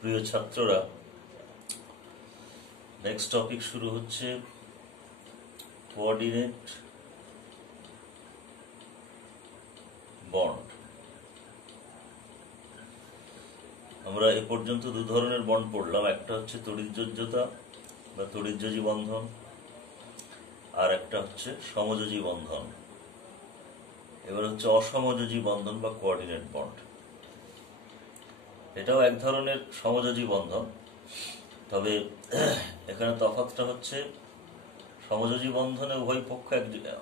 প্রিয় ছাত্ররা, next topic শুরু হচ্ছে কোঅর্ডিনেট বন্ড। আমরা এ পর্যন্ত দু ধরনের বন্ড পড়লাম, একটা হচ্ছে তড়িৎযোজ্যতা বা তড়িৎযোজী বন্ধন, আর একটা হচ্ছে সমযোজী বন্ধন। এবার হচ্ছে অসমযোজী বন্ধন বা কোঅর্ডিনেট বন্ড। এটাও এক ধরনের সমযোজী বন্ধন, তবে এখানে তফাৎটা হচ্ছে সমযোজী বন্ধনে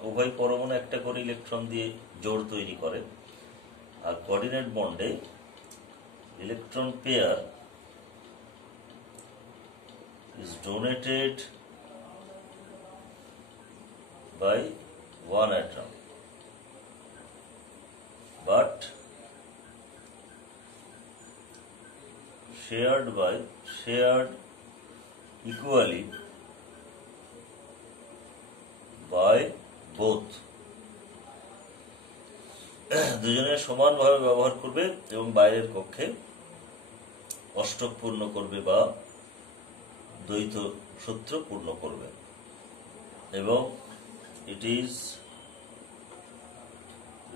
উভয় পরমাণু একটা করে ইলেকট্রন দিয়ে জোড় তৈরি করে, আর কোঅর্ডিনেট বন্ডে electron pair is donated by one atom but shared equally by both. দুজনে সমানভাবে ব্যবহার করবে এবং বাইরের কক্ষে অষ্টক পূর্ণ করবে বা দ্বৈত সূত্র পূর্ণ করবে, এবং it is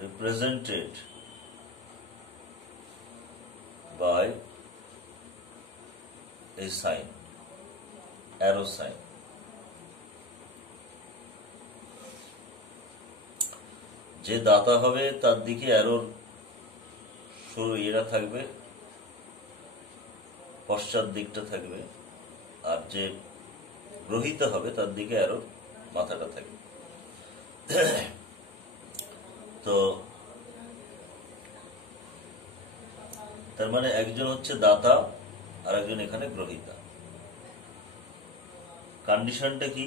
represented by a sign, arrow sign. যে দাতা হবে তার দিকে অ্যারোর সরু এরা থাকবে, পশ্চাৎ দিকটা থাকবে, আর যে গ্রহীতা হবে তার দিকে অ্যারোর মাথাটা থাকবে। তো তার মানে একজন হচ্ছে দাতা আর একজন এখানে গ্রহীতা। কন্ডিশনটা কি?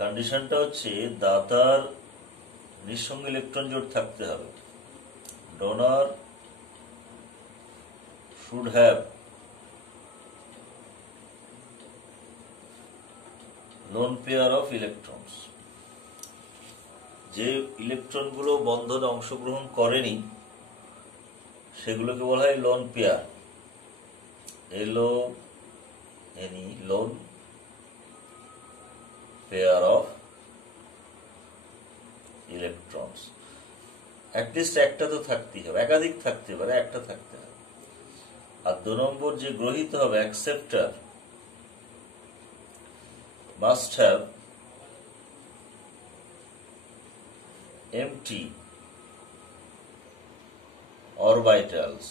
কন্ডিশনটা হচ্ছে দাতার নিঃসঙ্গ ইলেকট্রন জোড় থাকতে হবে। Donor should have lone pair of electrons. যে ইলেকট্রনগুলো বন্ধনে অংশগ্রহণ করেনি সেগুলোকে বলা হয় lone pair, loan pair of electrons. At least একটা তো থাকতেই হবে, একাধিক থাকতে পারে, একটা থাকতে হবে। আর 2 নম্বর যে গ্রহীত হবে acceptor must have empty orbitals.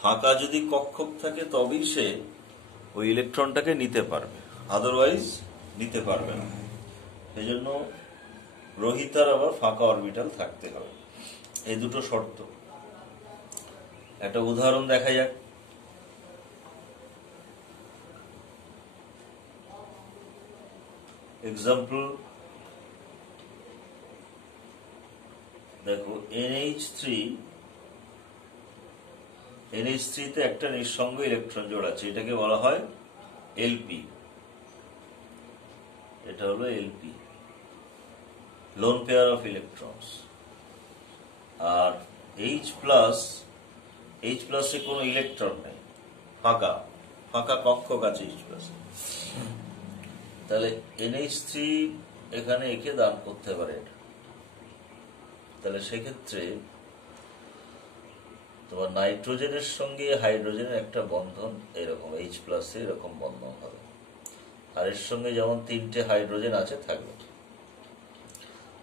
ফাঁকা যদি কক্ষক থাকে তবেই সে ওই ইলেকট্রনটাকে নিতে পারবে, আদারওয়াইজ নিতে পারবে না। সেজন্য গ্রহীতার আবার ফাঁকা অরবিটাল থাকতে হবে। এই দুটো শর্ত। একটা উদাহরণ দেখা যাক। এক্সাম্পল দেখো, NH3 তে একটা নিঃসঙ্গ ইলেকট্রন জোড় আছে, এটাকে বলা হয় এলপি। এটা হলো LP, lone pair of electrons. আর H প্লাসে কোনো ইলেকট্রন নেই, ফাঁকা কক্ষক আছে H প্লাসে। তাহলে NH3 এখানে একে দান করতে পারে। তাহলে সেক্ষেত্রে তোমার নাইট্রোজেনের সঙ্গে হাইড্রোজেনের একটা বন্ধন এরকম H প্লাসে এরকম বন্ধন হবে, আর এর সঙ্গে যেমন 3টে হাইড্রোজেন আছে থাকবে।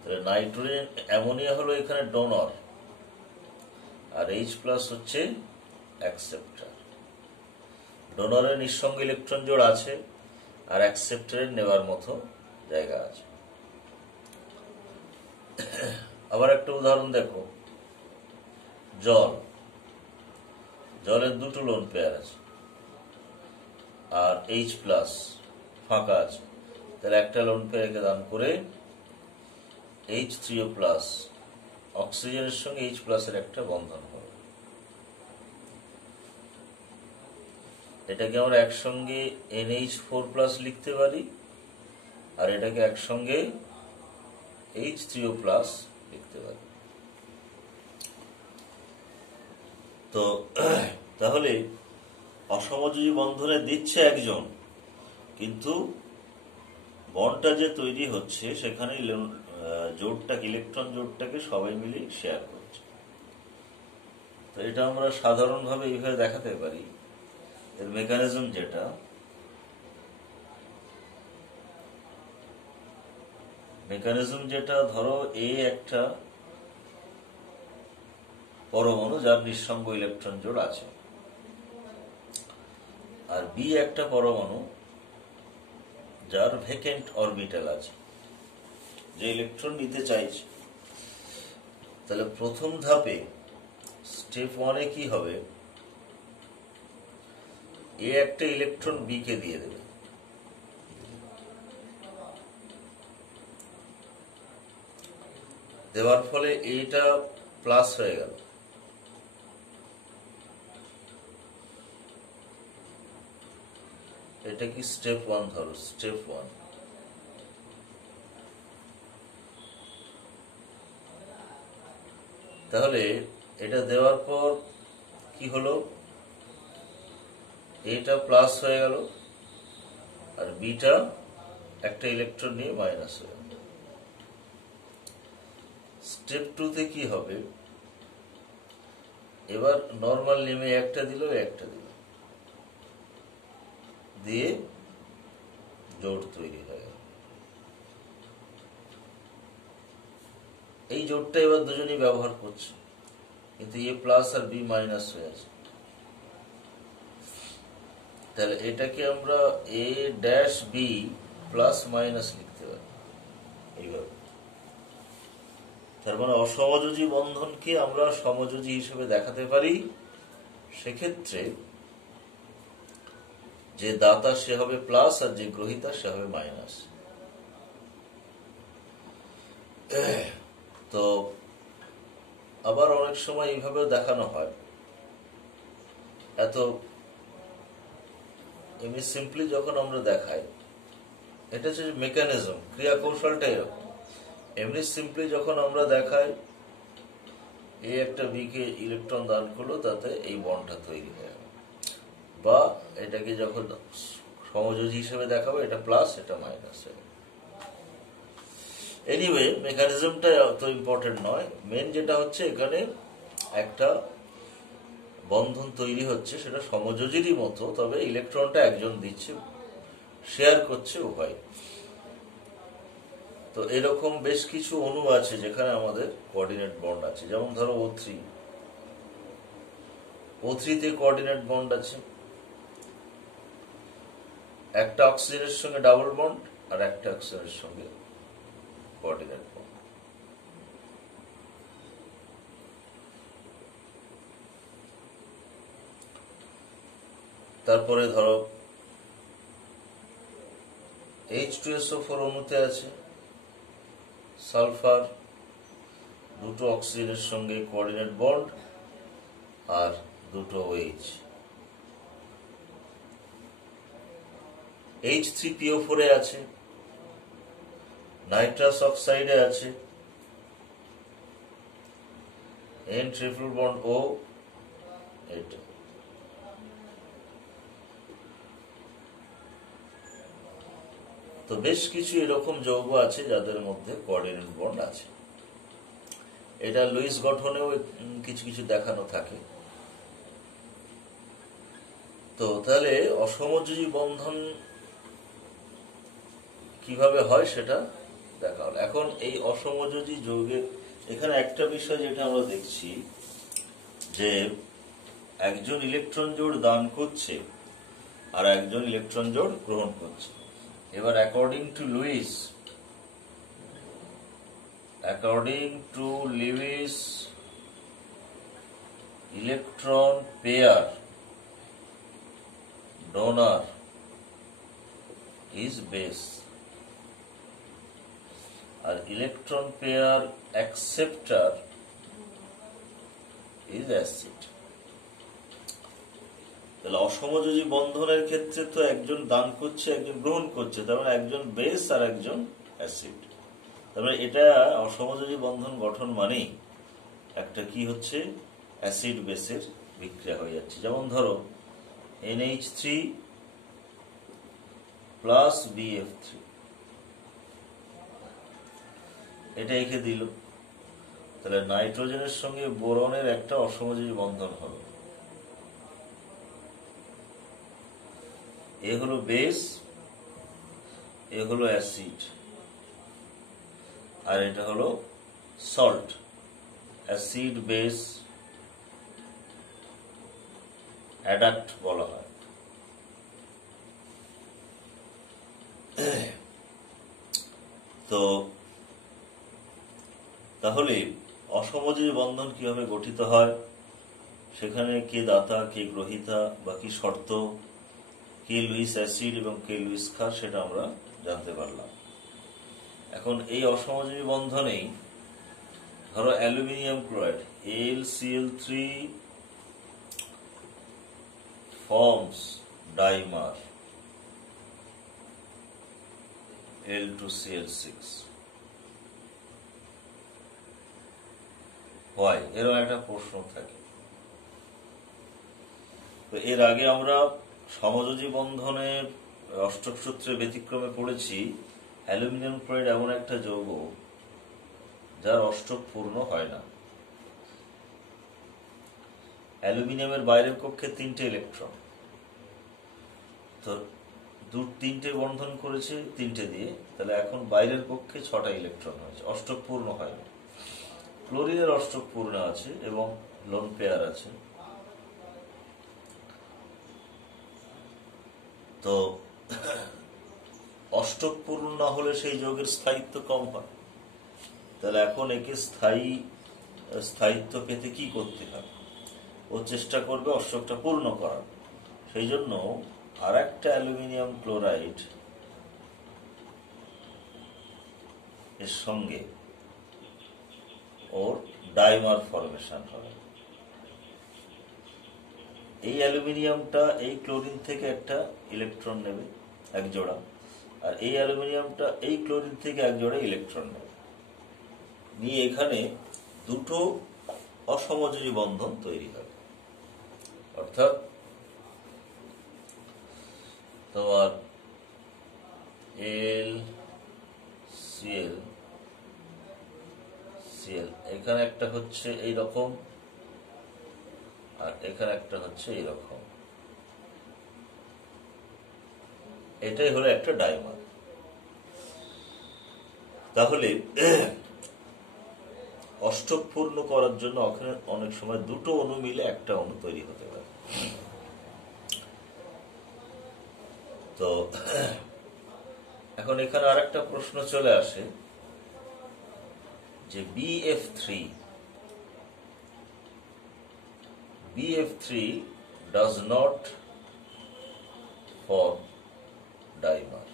তাহলে নাইট্রোজেন অ্যামোনিয়া হলো এখানে ডোনর, আর H প্লাস হচ্ছে অ্যাকসেপ্টার। ডোনরের নিঃসঙ্গ ইলেকট্রন জোড় আছে, আর অ্যাকসেপ্টারের নেওয়ার মতো জায়গা আছে। আবার একটা উদাহরণ দেখো, জলের 2টো লোন পেয়ার আছে, আর H প্লাস ফাঁকা আছে। তাহলে একটা লোন পেয়ারকে দান করে H3O প্লাস অক্সিজেনের সঙ্গে H প্লাসের একটা বন্ধন হবে। এটাকে আমরা একসঙ্গে NH4 প্লাস লিখতে পারি, আর এটাকে একসঙ্গে H3O প্লাস লিখতে পারি। তো তাহলে অসমযোজী বন্ধনে দিচ্ছে একজন, কিন্তু বন্ডটা যে তৈরি হচ্ছে সেখানে জোড়টাকে, ইলেকট্রন জোড়টাকে সবাই মিলে শেয়ার করছে। তো এটা আমরা সাধারণভাবে এইভাবে দেখাতে পারি। এর মেকানিজম যেটা ধরো এ একটা পরমাণু যার নিঃসঙ্গ ইলেকট্রন জোড় আছে, আর বি একটা পরমাণু যার ভ্যাকেন্ট অরবিটাল আছে, যে ইলেকট্রন নিতে চাইছে। তাহলে প্রথম ধাপে স্টেপ 1-এ কি হবে, এ একটা ইলেকট্রন বি কে দিয়ে দেবে, দেওয়ার ফলে এটা প্লাস হয়ে গেল। এটা কি স্টেপ 1 ধরো, স্টেপ 1। তাহলে এটা দেওয়ার পর কি হলো, এটা প্লাস হয়ে গেল আর বিটা একটা ইলেকট্রন নিয়ে মাইনাস হয়ে গেল। স্টেপ 2-তে কি হবে, এবার নর্মাল নেমে একটা দিল, একটা দিল, দিয়ে জোড় তৈরি হয়ে গেল। এই জোড়টা এবার দুজনেই ব্যবহার করছে, কিন্তু এ প্লাস আর বি মাইনাস হয়ে আছে। তাহলে এটাকে আমরা a dash B plus minus লিখতে পারি এইভাবে। তার মানে অসমযোজী বন্ধনকে আমরা সমযোজী হিসেবে দেখাতে পারি। সেক্ষেত্রে যে দাতা সে হবে প্লাস আর যে গ্রহীতা সে হবে মাইনাস। তো আবার অনেক সময় এইভাবেও দেখানো হয়। এমনি সিম্পলি যখন আমরা দেখাই, এটা হচ্ছে মেকানিজম, ক্রিয়া কৌশলটা এরকম। এমনি সিম্পলি যখন আমরা দেখাই এ একটা বি কে ইলেকট্রন দান করলো, তাতে এই বন্ডটা তৈরি হয়ে গেল। বা এটাকে যখন সমযোজী হিসেবে দেখাবো, এটা প্লাস এটা মাইনাস। এনিওয়ে মেকানিজমটা তো ইম্পর্টেন্ট নয়, মেন যেটা হচ্ছে এখানে একটা বন্ধন তৈরি হচ্ছে, সেটা সমযোজীরই মতো, তবে ইলেকট্রনটা একজন দিচ্ছে, শেয়ার করছে উভয়। তো এরকম বেশ কিছু অণু আছে যেখানে আমাদের কোঅর্ডিনেট বন্ড আছে। যেমন ধরো O3, O3-তে কোঅর্ডিনেট বন্ড আছে, একটা অক্সিজেনের সঙ্গে ডাবল বন্ড আর একটা অক্সিজেনের সঙ্গে কোঅর্ডিনেট বন্ড। তারপরে ধরো H2SO4 অণুতে আছে সালফার, দুটো অক্সিজেনের সঙ্গে কোঅর্ডিনেট বন্ড আর দুটো OH। H3PO4-এ আছে, নাইট্রাস অক্সাইডে আছে N ট্রিপল বন্ড O। এটা তো বেশ কিছু এরকম যৌগ আছে যাদের মধ্যে কোঅর্ডিনেট বন্ড আছে। এটা লুইস গঠনেও কিছু কিছু দেখানো থাকে। তো তাহলে অসমযোজী বন্ধন কিভাবে হয় সেটা দেখা হলো। এখন এই অসমযোজী যৌগের এখানে একটা বিষয় যেটা আমরা দেখছি, যে একজন ইলেকট্রন জোড় দান করছে আর একজন ইলেকট্রন জোড় গ্রহণ করছে। এবার according to Lewis electron pair donor is base আর electron pair acceptor is acid। তাহলে অসমযোজী বন্ধনের ক্ষেত্রে তো একজন দান করছে একজন গ্রহণ করছে, তার মানে একজন বেস আর একজন অ্যাসিড। তার মানে এটা অসমযোজী বন্ধন গঠন মানেই একটা কি হচ্ছে, অ্যাসিড বেসের বিক্রিয়া হয়ে যাচ্ছে। যেমন ধরো NH3 প্লাস BF3, এটা এঁকে দিল, তাহলে নাইট্রোজেনের সঙ্গে বোরনের একটা অসমযোজী বন্ধন হলো। এ হলো বেস, এ হলো অ্যাসিড, আর এটা হলো সল্ট। অ্যাসিড বেস অ্যাডাক্ট বলা হয়। তো তাহলে অসমযোজী বন্ধন কিভাবে গঠিত হয়, সেখানে কে দাতা, কে গ্রহিতা, বা কি শর্ত, কে লুইস অ্যাসিড এবং কে লুইস ক্ষার, সেটা আমরা জানতে পারলাম। এখন এই অসমযোজী বন্ধনেই ধরো aluminium chloride AlCl3 forms dimer Al2Cl6. Why? এরকম একটা প্রশ্ন থাকে। তো এর আগে আমরা সমযোজী বন্ধনের অষ্টক সূত্রে ব্যতিক্রমে পড়েছি অ্যালুমিনিয়াম ক্লোরাইড এমন একটা যৌগ যার অষ্টক পূর্ণ হয় না। অ্যালুমিনিয়ামের বাইরের কক্ষে 3টে ইলেকট্রন, তো 3টে বন্ধন করেছে 3টে দিয়ে, তাহলে এখন বাইরের কক্ষে 6টা ইলেকট্রন হয়েছে, অষ্টক পূর্ণ হয় না। ক্লোরিনের অষ্টক পূর্ণ আছে এবং লোন পেয়ার আছে। তো অষ্টক পূর্ণ না হলে সেই যৌগের স্থায়িত্ব কম হয়। তাহলে এখন একে স্থায়িত্ব পেতে কি করতে হবে? ও চেষ্টা করবে অষ্টকটা পূর্ণ করার। সেই জন্য আর একটা অ্যালুমিনিয়াম ক্লোরাইড এর সঙ্গে ওর ডাইমার ফরমেশন হবে। এই অ্যালুমিনিয়ামটা এই ক্লোরিন থেকে একটা ইলেকট্রন নেবে, এক জোড়া, আর এই অ্যালুমিনিয়ামটা এই ক্লোরিন থেকে এক জোড়া ইলেকট্রন নেবে, নিয়ে এখানে দুটো অসমযোজী বন্ধন তৈরি হবে। অর্থাৎ তোমার LCl এখানে একটা হচ্ছে এই রকম, আর এখানে একটা হচ্ছে এই রকম, এটাই হলো একটা ডাইমার। তাহলে অষ্টক পূর্ণ করার জন্য ওখানে অনেক সময় দুটো অণু মিলে একটা অণু তৈরি হতে পারে। তো এখন এখানে আর একটা প্রশ্ন চলে আসে যে BF3 does not form dimer.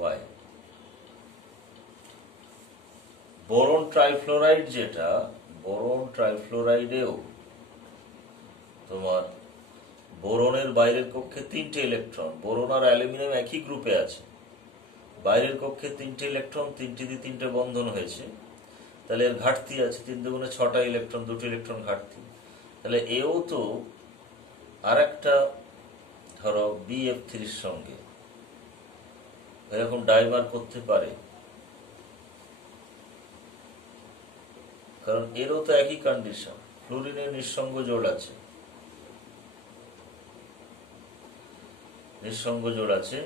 Why? Boron trifluoride, যেটা বোরন ট্রাইফ্লোরাইডেও তোমার বোরনের বাইরের কক্ষে 3টে ইলেকট্রন, বোরন আর অ্যালুমিনিয়াম একই গ্রুপে আছে, বাইরের কক্ষে 3টে ইলেকট্রন, 3টে দিয়ে 3টে বন্ধন হয়েছে, তাহলে এর ঘাটতি আছে, 3 দুগুণে 6টা ইলেকট্রন, 2টো ইলেকট্রন ঘাটতি। তাহলে এও তো আর একটা ধরো BF3 সঙ্গে এরকম ডাইমার করতে পারে, কারণ এরও তো একই কন্ডিশন, ফ্লুরিনের নিঃসঙ্গ জোড় আছে,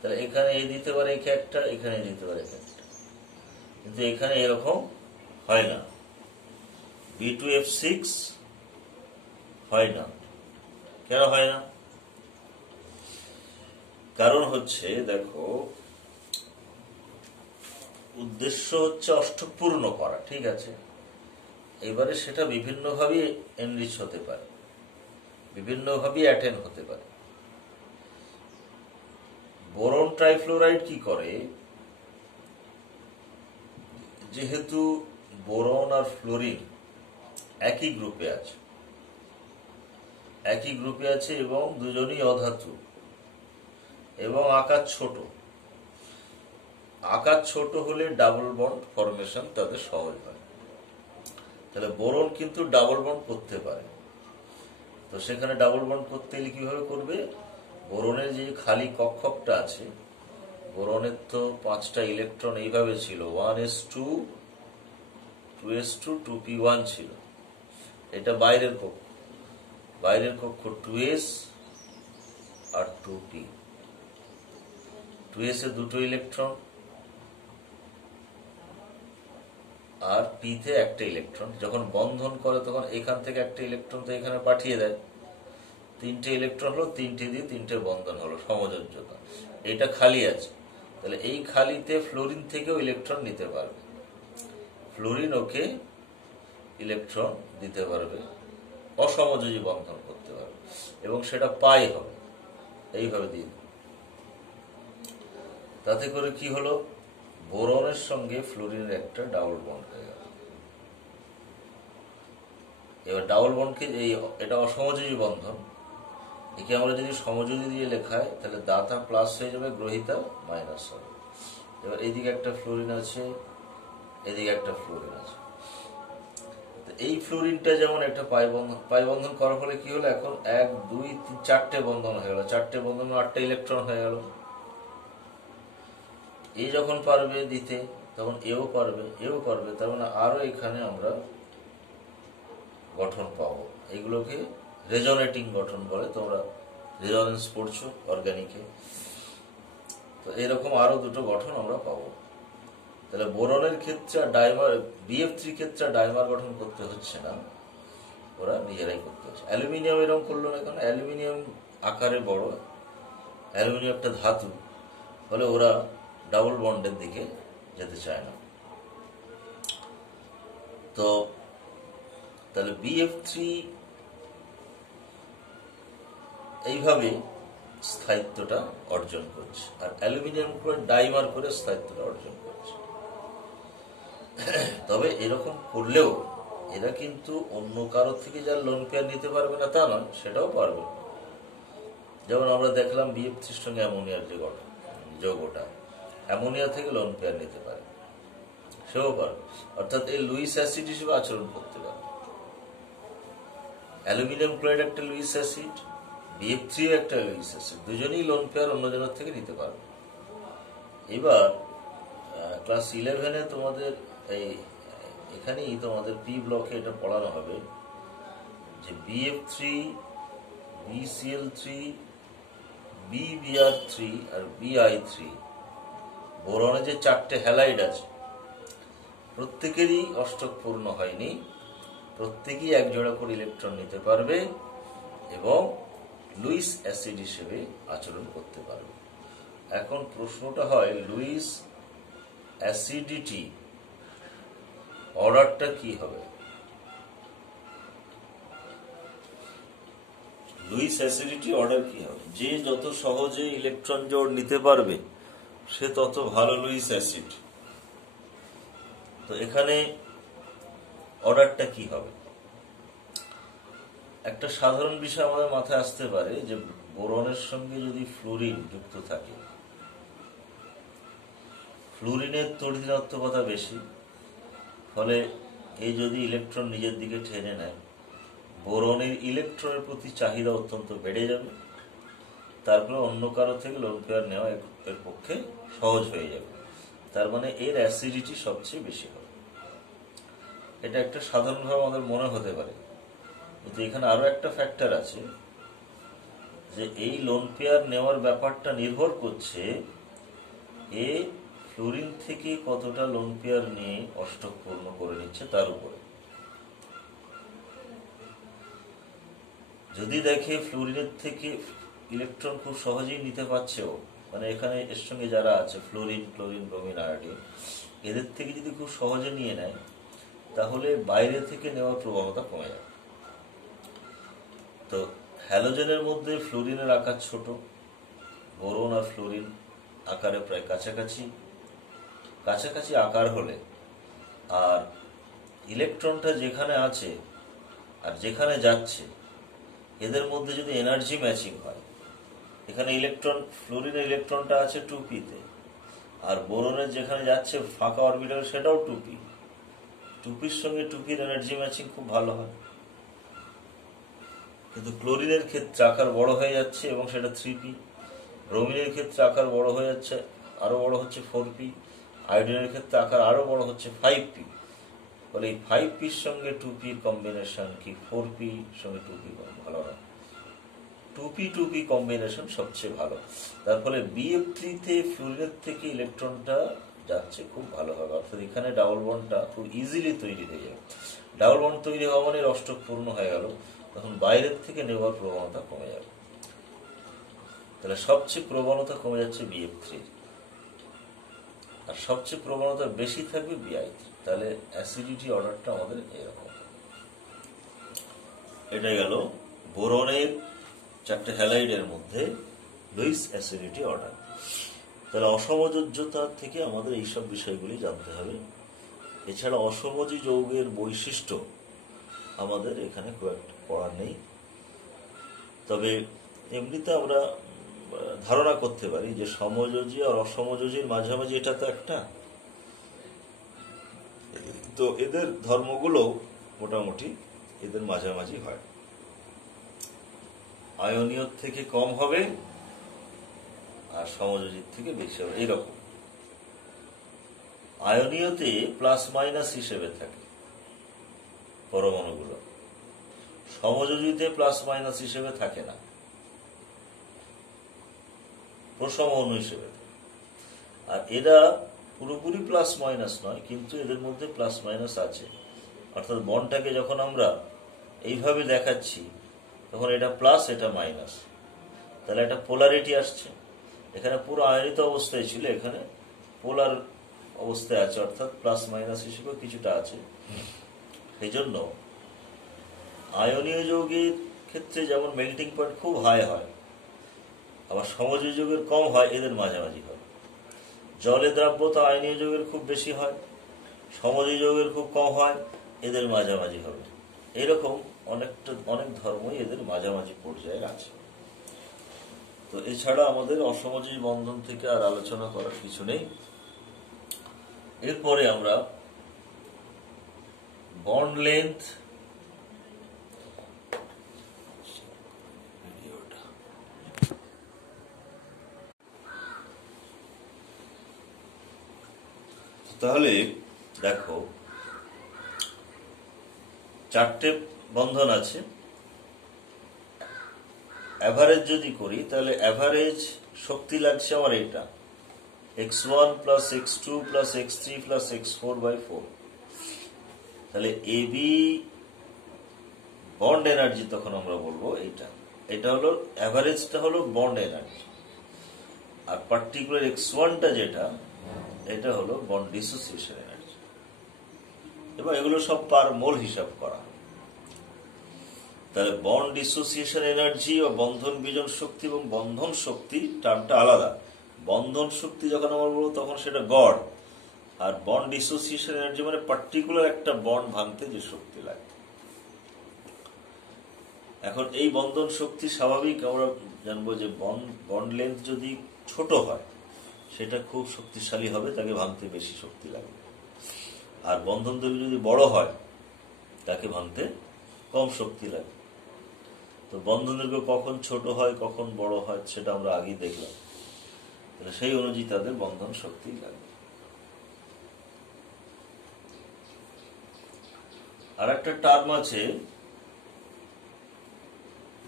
তাহলে এখানে এই দিতে পারে একে একটা, এখানে দিতে পারে একে একটা, কিন্তু এখানে এরকম হয় না। B2F6 হয় না। কেন হয় না? কারণ হচ্ছে, দেখো, উদ্দেশ্য হচ্ছে অষ্টক পূর্ণ করা, ঠিক আছে, এবারে সেটা বিভিন্নভাবে এনরিচ হতে পারে, বিভিন্নভাবে অ্যাটেন্ড হতে পারে। বোরন ট্রাইফ্লোরাইড কি করে, যেহেতু বোরন আর ফ্লোরিন একই গ্রুপে আছে এবং দুজনই অধাতু এবং আকার ছোট, আকার ছোট হলে ডাবল বন্ড ফরমেশন তাদের সহজ হয়। তাহলে বোরন কিন্তু ডাবল বন্ড করতে পারে। তো সেখানে ডাবল বন্ড করতে গেলে কিভাবে করবে? বোরনের যে খালি কক্ষকটা আছে, বোরনের তো 5টা ইলেকট্রন এইভাবে ছিল, 1s2 2s2 2p1 ছিল। এটা বাইরের কক্ষ, বাইরের কক্ষ 2s আর 2p। 2s এ 2টো ইলেকট্রন আর p তে একটা ইলেকট্রন। যখন বন্ধন করে তখন এখান থেকে একটা ইলেকট্রন তো এখানে পাঠিয়ে দেয়, 3টে ইলেকট্রন হলো, 3টে দিয়ে 3টে বন্ধন হলো, সমযোজ্যতা। এটা খালি আছে, তাহলে এই খালিতে ফ্লোরিন থেকেও ইলেকট্রন নিতে পারবে, ফ্লোরিন ওকে ইলেকট্রন দিতে পারবে, অসমযোজী বন্ধন করতে পারবে, এবং সেটা পাই হবে। এইভাবে দিয়ে তাতে করে কি হলো? বোরনের সঙ্গে ফ্লোরিনের একটা ডাবল বন্ড হয়ে গেল। এবার ডাবল বন্ডকে এটা অসমযোজী বন্ধন, একে আমরা যদি সমযোজী দিয়ে লেখাই তাহলে দাতা প্লাস হয়ে যাবে, গ্রহিতা মাইনাস হবে। এবার এইদিকে একটা ফ্লোরিন আছে, এদিকে একটা ফ্লোরিন আছে। এই ফ্লোরিনটা যেমন একটা পাই বন্ধন করার ফলে কি হলো? এখন 1 2 3 4টে বন্ধন হয়ে গেল, 4টে বন্ধন 8টা ইলেকট্রন হয়ে গেল। এই যখন পারবে দিতে তখন এও পারবে, এও পারবে, তার মানে আরো এখানে আমরা গঠন পাবো। এগুলোকে রেজোনেটিং গঠন বলে, তোমরা রেজোনেন্স পড়ছো অর্গানিকে। তো এরকম আরো দুটো গঠন আমরা পাবো। তাহলে বোরনের ক্ষেত্রে ডাইমার, BF3 ক্ষেত্রে ডাইমার গঠন করতে হচ্ছে না, ওরা নিজেরাই করতে হচ্ছে। অ্যালুমিনিয়াম এরকম করলো না, কারণ অ্যালুমিনিয়াম আকারে বড়, অ্যালুমিনিয়াম একটা ধাতু, ফলে ওরা ডাবল বন্ডের দিকে যেতে চায় না। তো তাহলে BF3 এইভাবে স্থায়িত্বটা অর্জন করছে, আর অ্যালুমিনিয়াম ক্লোরাইড ডাইমার করে স্থায়িত্বটা অর্জন করছে। তবে এরকম করলেও এরা কিন্তু অন্য কারো থেকে যার লোন পেয়ার নিতে পারবে না তা নয়, সেটাও পারবে। যেমন আমরা দেখলাম BF3 সঙ্গে অ্যামোনিয়ার যে গঠন, যৌগটা অ্যামোনিয়া থেকে লোন পেয়ার নিতে পারে, সেও পারবে। অর্থাৎ এই লুইস অ্যাসিড হিসেবে আচরণ করতে পারে। অ্যালুমিনিয়াম ক্লোরাইড একটা লুইস অ্যাসিড, BF3 একটা লুইস অ্যাসিড, দুজনেই লোন পেয়ার অন্যজনের থেকে নিতে পারবে। এবার ক্লাস 11-এ তোমাদের এখানেই তোমাদের পি ব্লকে এটা পড়ানো হবে যে BF3 BCl3 BBr3 আর BI3 বোরনে যে 4টে হ্যালাইড আছে, প্রত্যেকেরই অষ্টক পূর্ণ হয়নি, প্রত্যেকেই এক জোড়া করে ইলেকট্রন নিতে পারবে এবং লুইস অ্যাসিড হিসেবে আচরণ করতে পারবে। এখন প্রশ্নটা হয়, লুইস অ্যাসিডিটি অর্ডারটা কি হবে? লুইস অ্যাসিডিটি অর্ডার কি হবে? যে যত সহজে ইলেকট্রন জোড় নিতে পারবে সে তত ভালো লুইস অ্যাসিড। তো এখানে অর্ডারটা কি হবে? একটা সাধারণ বিষয় আমাদের মাথায় আসতে পারে যে বোরনের সঙ্গে যদি ফ্লোরিন যুক্ত থাকে, ফ্লোরিনের তড়িৎঋণাত্মকতা বেশি, ফলে এই যদি ইলেকট্রন নিজের দিকে টেনে নেয়, বোরনের ইলেকট্রনের প্রতি চাহিদা অত্যন্ত বেড়ে যাবে, তারপরে অন্য কারো থেকে লোন পেয়ার নেওয়া এর পক্ষে সহজ হয়ে যাবে। তার মানে এর অ্যাসিডিটি সবচেয়ে বেশি হবে। এটা একটা সাধারণভাবে আমাদের মনে হতে পারে, কিন্তু এখানে আরো একটা ফ্যাক্টর আছে যে এই লোন পেয়ার নেওয়ার ব্যাপারটা নির্ভর করছে এ ফ্লোরিন থেকে কতটা লোন পেয়ার নিয়ে অষ্টক পূর্ণ করে নিচ্ছে তার উপরে। যদি দেখে ফ্লোরিনের থেকে ইলেকট্রন খুব সহজেই নিতে পারছে ও, মানে এখানে এর সঙ্গে যারা আছে ফ্লোরিন, ক্লোরিন, ব্রোমিন, আয়োডিন, এদের থেকে যদি খুব সহজে নিয়ে নেয় তাহলে বাইরে থেকে নেওয়ার প্রবণতা কমে যাবে। তো হ্যালোজেনের মধ্যে ফ্লোরিনের আকার ছোট, বোরন আর ফ্লোরিন আকারে প্রায় কাছাকাছি কাছাকাছি আকার হলে, আর ইলেকট্রনটা যেখানে আছে আর যেখানে যাচ্ছে এদের মধ্যে যদি এনার্জি ম্যাচিং হয়, এখানে ইলেকট্রন, ফ্লোরিনের ইলেকট্রনটা আছে 2p তে, আর বোরনের যেখানে যাচ্ছে ফাঁকা অরবিটাল সেটাও 2p। 2pর সঙ্গে 2pর এনার্জি ম্যাচিং খুব ভালো হয়। কিন্তু ক্লোরিনের ক্ষেত্রে আকার বড় হয়ে যাচ্ছে এবং সেটা 3p। ব্রোমিনের ক্ষেত্রে আকার বড় হয়ে যাচ্ছে, আরো বড় হচ্ছে 4p। আয়োডিনের ক্ষেত্রে আকার আরো বড় হচ্ছে 5p। বলে এই 5pর সঙ্গে 2p কম্বিনেশন কি 4p সঙ্গে 2p ভালো না, 2p কম্বিনেশন সবচেয়ে ভালো। তার ফলে BF3-তে ফ্লুরিনের থেকে ইলেকট্রনটা যাচ্ছে খুব ভালোভাবে, অর্থাৎ এখানে ডাবল বন্ডটা খুব ইজিলি তৈরি হয়ে যাবে। ডাবল বন্ড তৈরি হওয়া মানে অষ্টক পূর্ণ হয়ে গেল, তখন বাইরের থেকে নেওয়ার প্রবণতা কমে যাবে। তাহলে সবচেয়ে প্রবণতা কমে যাচ্ছে BF3, আর সবচেয়ে প্রবণতা বেশি থাকবে BI3। তাহলে অ্যাসিডিটি অর্ডারটা আমাদের এরকম। এটা গেল বোরনের 4টে হ্যালাইডের মধ্যে লুইস অ্যাসিডিটি অর্ডার। তাহলে অসমযোজ্যতা থেকে আমাদের এইসব বিষয়গুলি জানতে হবে। এছাড়া অসমযোজী যৌগের বৈশিষ্ট্য আমাদের এখানে খুব একটা পড়ার নেই, তবে এমনিতে আমরা ধারণা করতে পারি যে সমযোজী আর অসমযোজীর মাঝামাঝি এটা তো একটা, তো এদের ধর্মগুলো মোটামুটি এদের মাঝামাঝি হয়। আয়নীয় থেকে কম হবে আর সমযোজীর থেকে বেশি হবে, এইরকম। আয়নীয়তে প্লাস মাইনাস হিসেবে থাকে পরমাণুগুলো, সমযোজীতে প্লাস মাইনাস হিসেবে থাকে না, প্রসম অণু হিসেবে থাকে। আর এরা পুরোপুরি প্লাস মাইনাস নয়, কিন্তু এদের মধ্যে প্লাস মাইনাস আছে। অর্থাৎ বন্ডটাকে যখন আমরা এইভাবে দেখাচ্ছি তখন এটা প্লাস এটা মাইনাস, তাহলে একটা পোলারিটি আসছে। এখানে পুরো আয়নিত অবস্থায় ছিল, এখানে পোলার অবস্থায় আছে, অর্থাৎ প্লাস মাইনাস হিসেবে কিছুটা আছে। এই জন্য আয়নীয় যৌগের ক্ষেত্রে যেমন মেল্টিং পয়েন্ট খুব হাই হয়, আবার সমযোজী যৌগের কম হয়, এদের মাঝামাঝি হয়। জলে দ্রাব্যতা আয়নীয় যৌগের খুব বেশি হয়, সমযোজী যৌগের খুব কম হয়, এদের মাঝামাঝি হবে। এরকম অনেক ধর্মই এদের মাঝামাঝি পর্যায়ে আছে। তো এছাড়া আমাদের অসমযোজী বন্ধন থেকে আর আলোচনা করার কিছু নেই। এরপরে আমরা বন্ড লেন্থ, তাহলে দেখো 4টে বন্ধন আছে। অ্যাভারেজ যদি করি তাহলে অ্যাভারেজ শক্তি লাগছে আমার এটা x1 plus x2 plus x3 plus x4/4। তাহলে AB বন্ড এনার্জি তখন আমরা বলবো এটা হলো অ্যাভারেজটা হলো বন্ড এনার্জি, আর পার্টিকুলার x1টা যেটা এটা হলো বন্ড ডিসোসিয়েশন এনার্জি। এবং এগুলো সব পার মোল হিসাব করা। তাহলে বন্ড ডিসোসিয়েশন এনার্জি ও বন্ধন বিজন শক্তি এবং বন্ধন শক্তি টার্মটা আলাদা। বন্ধন শক্তি যখন আমরা বলবো তখন সেটা গড়, আর বন্ড ডিসোসিয়েশন এনার্জি মানে পার্টিকুলার একটা বন্ড ভাঙতে যে শক্তি লাগে। এখন এই বন্ধন শক্তি স্বাভাবিক আমরা জানবো যে বন্ড লেন্থ যদি ছোট হয় সেটা খুব শক্তিশালী হবে, তাকে ভাঙতে বেশি শক্তি লাগবে। আর বন্ধন দৈর্ঘ্য যদি বড় হয় তাকে ভাঙতে কম শক্তি লাগে। তো বন্ধন দৈর্ঘ্য কখন ছোট হয় কখন বড় হয় সেটা আমরা আগেই দেখলাম। তাহলে সেই অনুযায়ী তাদের বন্ধন শক্তি লাগবে। আর একটা টার্ম আছে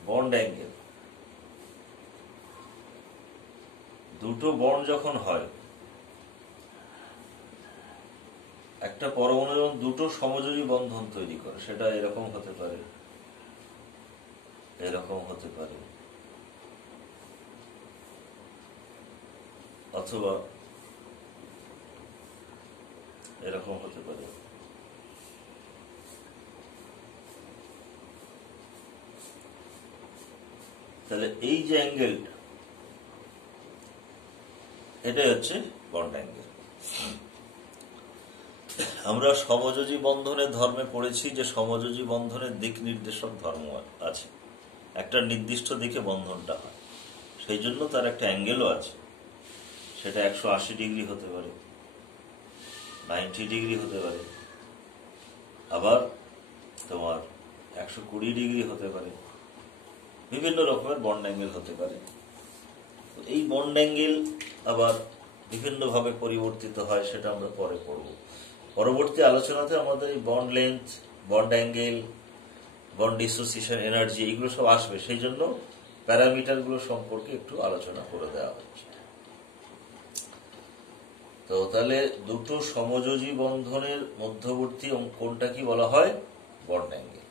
বন্ড অ্যাঙ্গেল। দুটো বন্ড যখন হয়, একটা পরমাণু যখন দুটো সমযোজী বন্ধন তৈরি করে, সেটা এরকম হতে পারে, এরকম হতে পারে, অথবা এরকম হতে পারে। তাহলে এই যে অ্যাঙ্গেলটা, এটাই হচ্ছে বন্ড অ্যাঙ্গেল। আমরা সমযোজী বন্ধনের ধর্মে পড়েছি যে সমযোজী বন্ধনের দিক নির্দেশক ধর্ম আছে, একটা নির্দিষ্ট দিকে বন্ধনটা হয়, সেই জন্য তার একটা অ্যাঙ্গেলও আছে। সেটা 180 ডিগ্রি হতে পারে, 90 ডিগ্রি হতে পারে, আবার তোমার 120 ডিগ্রি হতে পারে, বিভিন্ন রকমের বন্ড অ্যাঙ্গেল হতে পারে। এই বন্ড অ্যাঙ্গেল আবার বিভিন্নভাবে পরিবর্তিত হয়, সেটা আমরা পরে পড়ব। পরবর্তী আলোচনাতে আমাদের এই bond length, bond angle, bond dissociation energy এগুলো সব আসবে, সেই জন্য প্যারামিটারগুলো সম্পর্কে একটু আলোচনা করে দেওয়া হচ্ছে। তো তাহলে দুটো সমযোজী বন্ধনের মধ্যবর্তী কোণটা কি বলা হয়? Bond angle.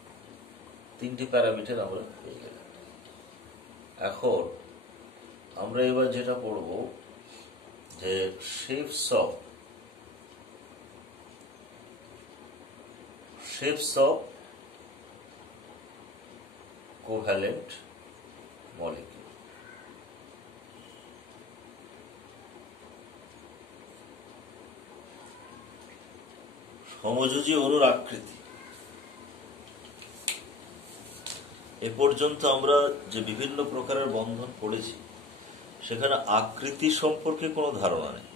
3টি প্যারামিটার আমরা পেয়ে গেলাম। এখন আমরা এবার যেটা পড়ব যে শেপস অফ কোভ্যালেন্ট মলিকিউল। সমযোজী অণুর আকৃতি। এ পর্যন্ত আমরা যে বিভিন্ন প্রকারের বন্ধন পড়েছি সেখানে আকৃতি সম্পর্কে কোনো ধারণা নেই,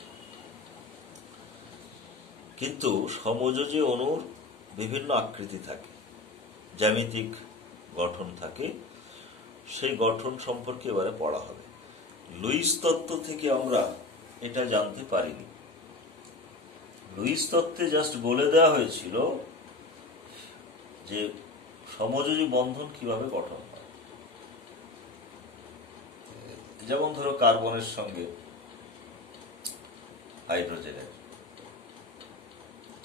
কিন্তু সমযোজী অণুর বিভিন্ন আকৃতি থাকে, জ্যামিতিক গঠন থাকে, সেই গঠন সম্পর্কে এবারে পড়া হবে। লুইস তত্ত্ব থেকে আমরা এটা জানতে পারিনি। লুইস তত্ত্বে জাস্ট বলে দেওয়া হয়েছিল যে সমযোজী বন্ধন কিভাবে গঠন হয়। যেমন ধরো কার্বনের সঙ্গে হাইড্রোজেনের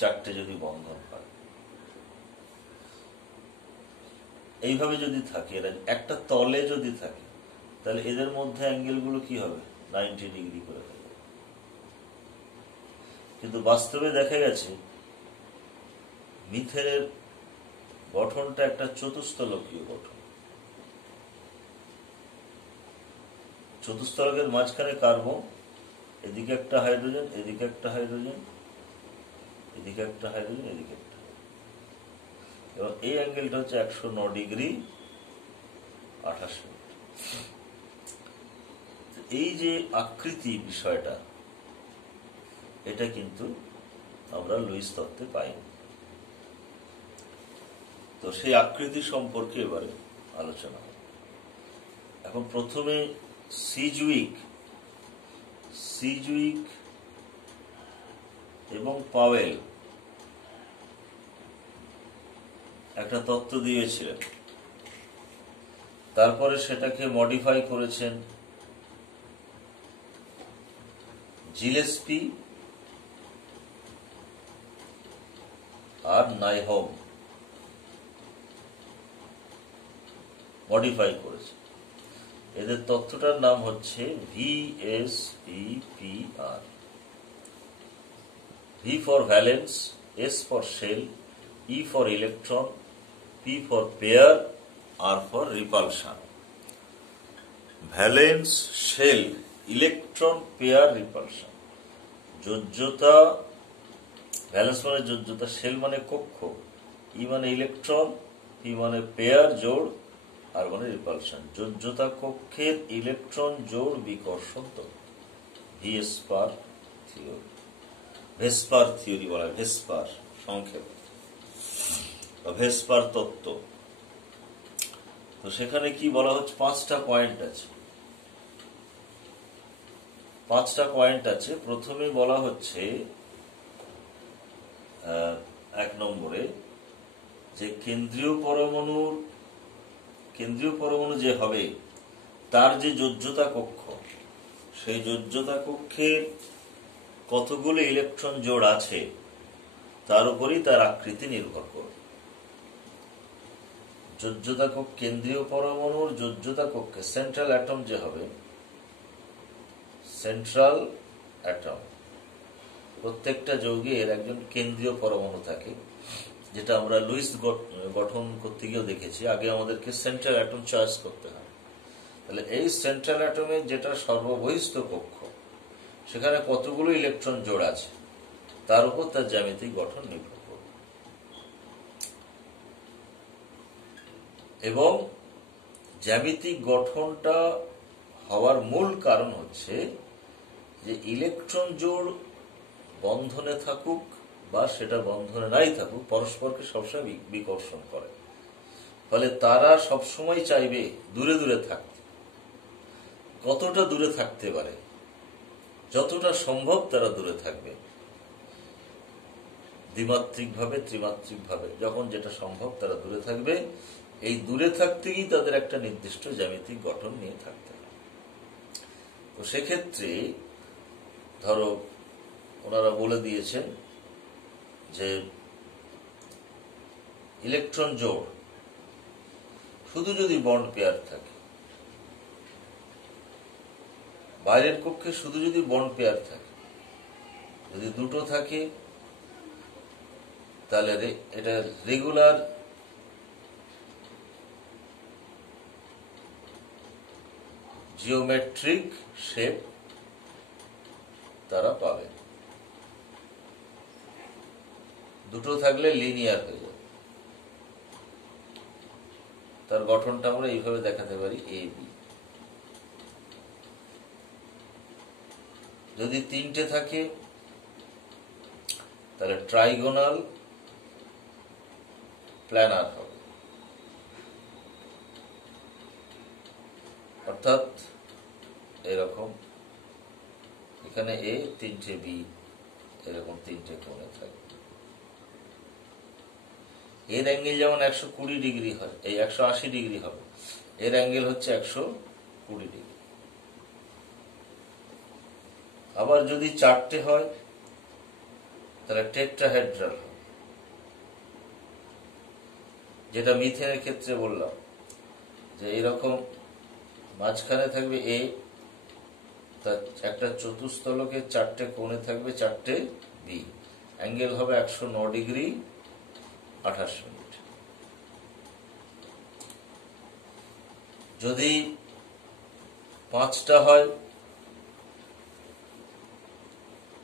4টে যদি বন্ধন হয়, এইভাবে যদি থাকে, এরা একটা তলে যদি থাকে, তাহলে এদের মধ্যে অ্যাঙ্গেলগুলো কি হবে? 90 ডিগ্রি করে হয়ে যাবে। কিন্তু বাস্তবে দেখা গেছে মিথেনের গঠনটা একটা চতুস্তলকীয় গঠন। চতুস্তলকের মাঝখানে কার্বন, এদিকে একটা হাইড্রোজেন, এদিকে একটা হাইড্রোজেন, এদিকে একটা হাইড্রোজেন, এদিকে একটা, এবং এই অ্যাঙ্গেলটা হচ্ছে 109 ডিগ্রি 28 মিনিট। এই যে আকৃতি বিষয়টা, এটা কিন্তু আমরা লুইস তত্ত্বে পাইনি। তো সেই আকৃতি সম্পর্কে এবারে আলোচনা হবে। এখন প্রথমে সিজুইক এবং পাওয়েল একটা তত্ত্ব দিয়েছিলেন, তারপরে সেটাকে মডিফাই করেছেন জিলেস্পি আর নাইহম, মডিফাই করেছে। এদের তত্ত্বটার নাম হচ্ছে VSEPR। V for valence, S for shell, E for electron, P for pair, R for repulsion. Valence, shell, electron, pair, repulsion. যোজ্যতা, ভ্যালেন্স মানে যোজ্যতা, শেল মানে কক্ষ, ই মানে ইলেকট্রন, পি মানে পেয়ার জোড়, আর মানে রিপালশন। যোজ্যতা কক্ষের ইলেকট্রন জোড় বিকর্ষণ তত্ত্ব, ভেসপার থিওরি। ভেসপার থিওরি বলা হয়, ভেসপার সংক্ষেপ, ভেসপার তত্ত্ব। তো সেখানে কি বলা হচ্ছে? 5টা পয়েন্ট আছে। 5টা পয়েন্ট আছে। প্রথমে বলা হচ্ছে 1 নম্বরে যে কেন্দ্রীয় পরমাণু যে হবে তার যে যোজ্যতা কক্ষ, সেই যোজ্যতা কক্ষের কতগুলো ইলেকট্রন জোড় আছে তার উপরই তার আকৃতি নির্ভর করবে। যোজ্যতা কক্ষ, কেন্দ্রীয় পরমাণুর যোজ্যতা কক্ষে সেন্ট্রাল অ্যাটম যে হবে, সেন্ট্রাল অ্যাটম, প্রত্যেকটা যৌগের একজন কেন্দ্রীয় পরমাণু থাকে, যেটা আমরা লুইস গঠন করতে গিয়েও দেখেছি। আগে আমাদেরকে সেন্ট্রাল অ্যাটম চয়েস করতে হয়। তাহলে এই সেন্ট্রাল অ্যাটমের যেটা সর্ববহিস্থ কক্ষ, সেখানে কতগুলো ইলেকট্রন জোড় আছে তার উপর তার জ্যামিতিক গঠন নির্ভর করবে। এবং জ্যামিতিক গঠনটা হওয়ার মূল কারণ হচ্ছে যে ইলেকট্রন জোড় বন্ধনে থাকুক বা সেটা বন্ধনে নাই থাকুক, পরস্পরকে সবসময় বিকর্ষণ করে। ফলে তারা সবসময় চাইবে দূরে দূরে থাকতে। কতটা দূরে থাকতে পারে, যতটা সম্ভব তারা দূরে থাকবে, দ্বিমাত্রিকভাবে ত্রিমাত্রিকভাবে যখন যেটা সম্ভব তারা দূরে থাকবে। এই দূরে থাকতে গিয়ে তাদের একটা নির্দিষ্ট জ্যামিতিক গঠন নিয়ে থাকতে হবে। তো সেক্ষেত্রে ধরো ওনারা বলে দিয়েছেন যে ইলেকট্রন জোড় শুধু যদি বন্ড পেয়ার থাকে, বাইরের কক্ষে শুধু যদি বন্ড পেয়ার থাকে, যদি দুটো থাকে তাহলে এটা রেগুলার জিওমেট্রিক শেপ তারা পাবে। দুটো থাকলে লিনিয়ার হয়ে যাবে। তার গঠনটা আমরা এইভাবে দেখাতে পারি, এ বি। যদি তিনটে থাকে তাহলে ট্রাইগোনাল প্ল্যানার হবে, অর্থাৎ এরকম এখানে এ, তিনটে বি, এরকম তিনটে কোণে থাকবে। এর অ্যাঙ্গেল যেমন 120 ডিগ্রি হয়, এই 180 ডিগ্রি হবে, এর অ্যাঙ্গেল হচ্ছে 120 ডিগ্রি। আবার যদি চারটে হয় তাহলে টেট্রাহেড্রাল হবে, যেটা মিথেনের ক্ষেত্রে বললাম যে এরকম মাঝখানে থাকবে এ, তার একটা চতুস্তলকে চারটে কোণে থাকবে চারটে বি, অ্যাঙ্গেল হবে 109 ডিগ্রি 28 মিনিট। যদি পাঁচটা হয়,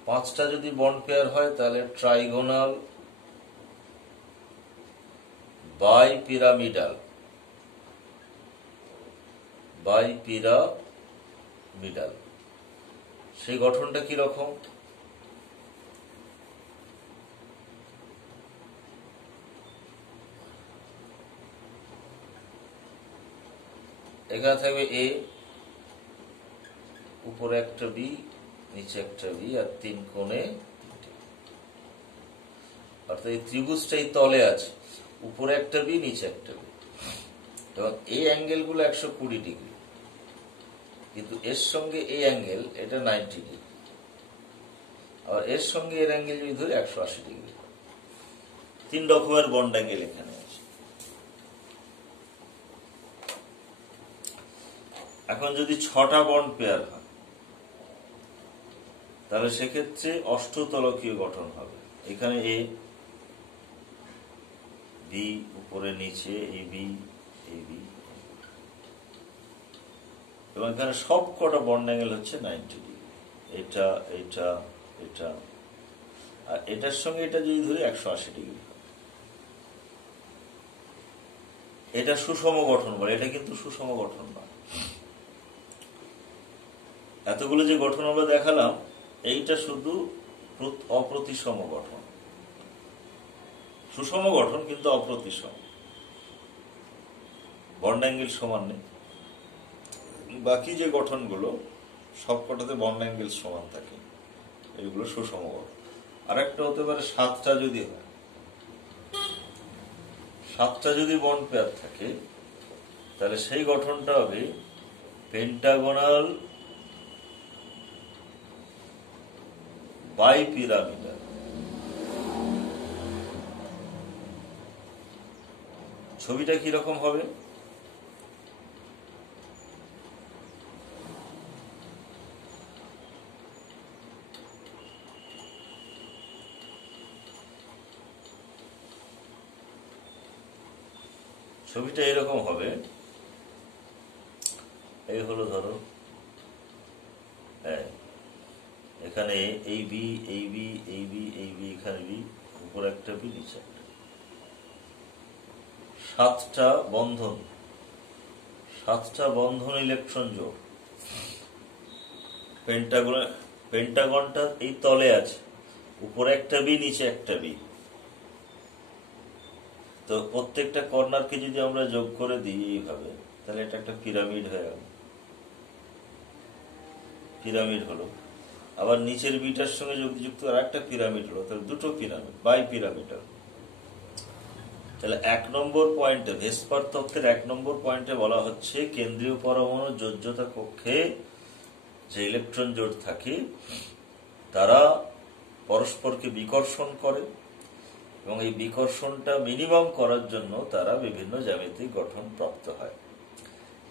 পাঁচটা যদি বন্ড পেয়ার হয় তাহলে ট্রাইগোনাল বাই পিরামিডাল সেই গঠনটা কি রকম? এখানে থাকবে এ, উপরে একটা বি, নিচে একটা বি, আর তিন কোণে তিনটে। অর্থাৎ এই ত্রিভুজটাই তলে আছে, উপরে একটা বি, নিচে একটা বি, এবং এই অ্যাঙ্গেল গুলো 120 ডিগ্রি, কিন্তু এর সঙ্গে এই অ্যাঙ্গেল এটা 90 ডিগ্রি, আর এর সঙ্গে এর অ্যাঙ্গেল যদি ধরি 180 ডিগ্রি। তিন রকমের বন্ড অ্যাঙ্গেল এখানে আছে। এখন যদি 6টা বন্ড পেয়ার হয় তাহলে সেক্ষেত্রে অষ্টতলকীয় গঠন হবে। এখানে এ, বি, উপরে নিচে এই বি, এই বি, এবং এখানে সব কটা বন্ড অ্যাঙ্গেল হচ্ছে 90 ডিগ্রি। এটা এটা এটা আর এটার সঙ্গে এটা যদি ধরি 180 ডিগ্রি। এটা সুষম গঠন বলে, এটা কিন্তু সুষম গঠন নয়। এতগুলো যে গঠন আমরা দেখালাম এইটা শুধু অপ্রতিসম গঠন, সুষম গঠন কিন্তু অপ্রতিসম, বন্ড অ্যাঙ্গেল সমান নেই। বাকি যে গঠনগুলো সবকটাতে বন্ড অ্যাঙ্গেল সমান থাকে, এগুলো সুষম গঠন। আর একটা হতে পারে 7টা যদি হয়, 7টা যদি বন্ড পেয়ার থাকে তাহলে সেই গঠনটা হবে পেন্টাগোনাল বাই পিরামিডাল। ছবিটা কিরকম হবে? ছবিটা এরকম হবে। এই হলো ধরো এখানে এই বি, এই বি, এই বি, এই বি, এখানে বি, উপর একটা বি, নিচে একটা। 7টা বন্ধন, 7টা বন্ধন ইলেকট্রন জোড়, পেন্টাগোনাল পেন্টাগনটা এই তলে আছে, উপরে একটা বি, নিচে একটা বি। তো প্রত্যেকটা কর্নারকে যদি আমরা যোগ করে দিই এইভাবে, তাহলে এটা একটা পিরামিড হয়ে গেল, পিরামিড হলো। আবার নিচের বিটার সঙ্গে যুক্ত আর একটা পিরামিড হলো, তাহলে দুটো পিরামিড, বাই পিরামিডাল। তাহলে 1 নম্বর পয়েন্টে, ভেসপার তত্ত্বের 1 নম্বর পয়েন্টে বলা হচ্ছে কেন্দ্রীয় পরমাণু যোজ্যতা কক্ষে যে ইলেকট্রন জোট থাকে তারা পরস্পরকে বিকর্ষণ করে, এবং এই বিকর্ষণটা মিনিমাম করার জন্য তারা বিভিন্ন জ্যামিতিক গঠন প্রাপ্ত হয়।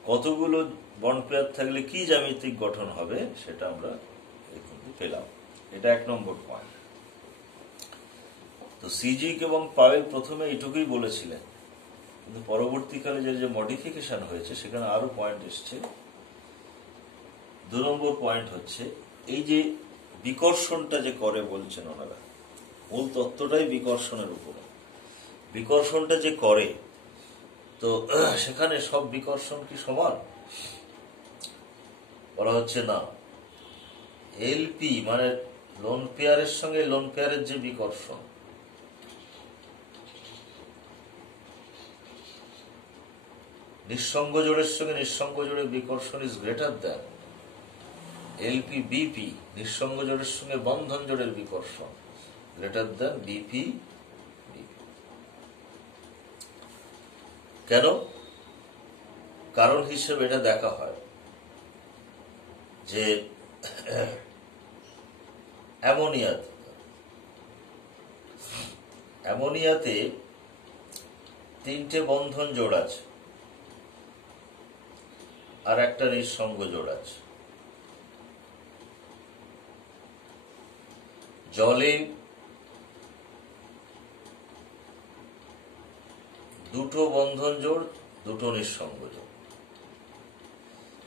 কতগুলো বন্ড পেয়ার থাকলে কি জ্যামিতিক গঠন হবে সেটা আমরা পেলাম। এটা 1 নম্বর পয়েন্ট। তো সিজিক এবং পাওয়েল প্রথমে এইটুকুই বলেছিলেন, কিন্তু পরবর্তীকালে যে মডিফিকেশন হয়েছে সেখানে আরো পয়েন্ট এসছে। 2 নম্বর পয়েন্ট হচ্ছে এই যে বিকর্ষণটা যে করে বলছেন ওনারা, মূল তত্ত্বটাই বিকর্ষণের উপরে। বিকর্ষণটা যে করে, তো সেখানে সব বিকর্ষণ কি সমান? বলা হচ্ছে না। এলপি মানে লোন পেয়ারের সঙ্গে লোন পেয়ারের যে বিকর্ষণ, নিঃসঙ্গ জোড়ের সঙ্গে নিঃসঙ্গ জোড়ের বিকর্ষণ is greater than LP BP, নিঃসঙ্গ জোড়ের সঙ্গে বন্ধন জোড়ের বিকর্ষণ গ্রেটার দ্যান বিপি বিপি। কেন? কারণ হিসেবে এটা দেখা হয় যে অ্যামোনিয়াতে 3টে বন্ধন জোড় আছে আর একটা নিঃসঙ্গ জোড় আছে। জলে 2টো বন্ধন জোড়, 2টো নিঃসঙ্গ জোড়,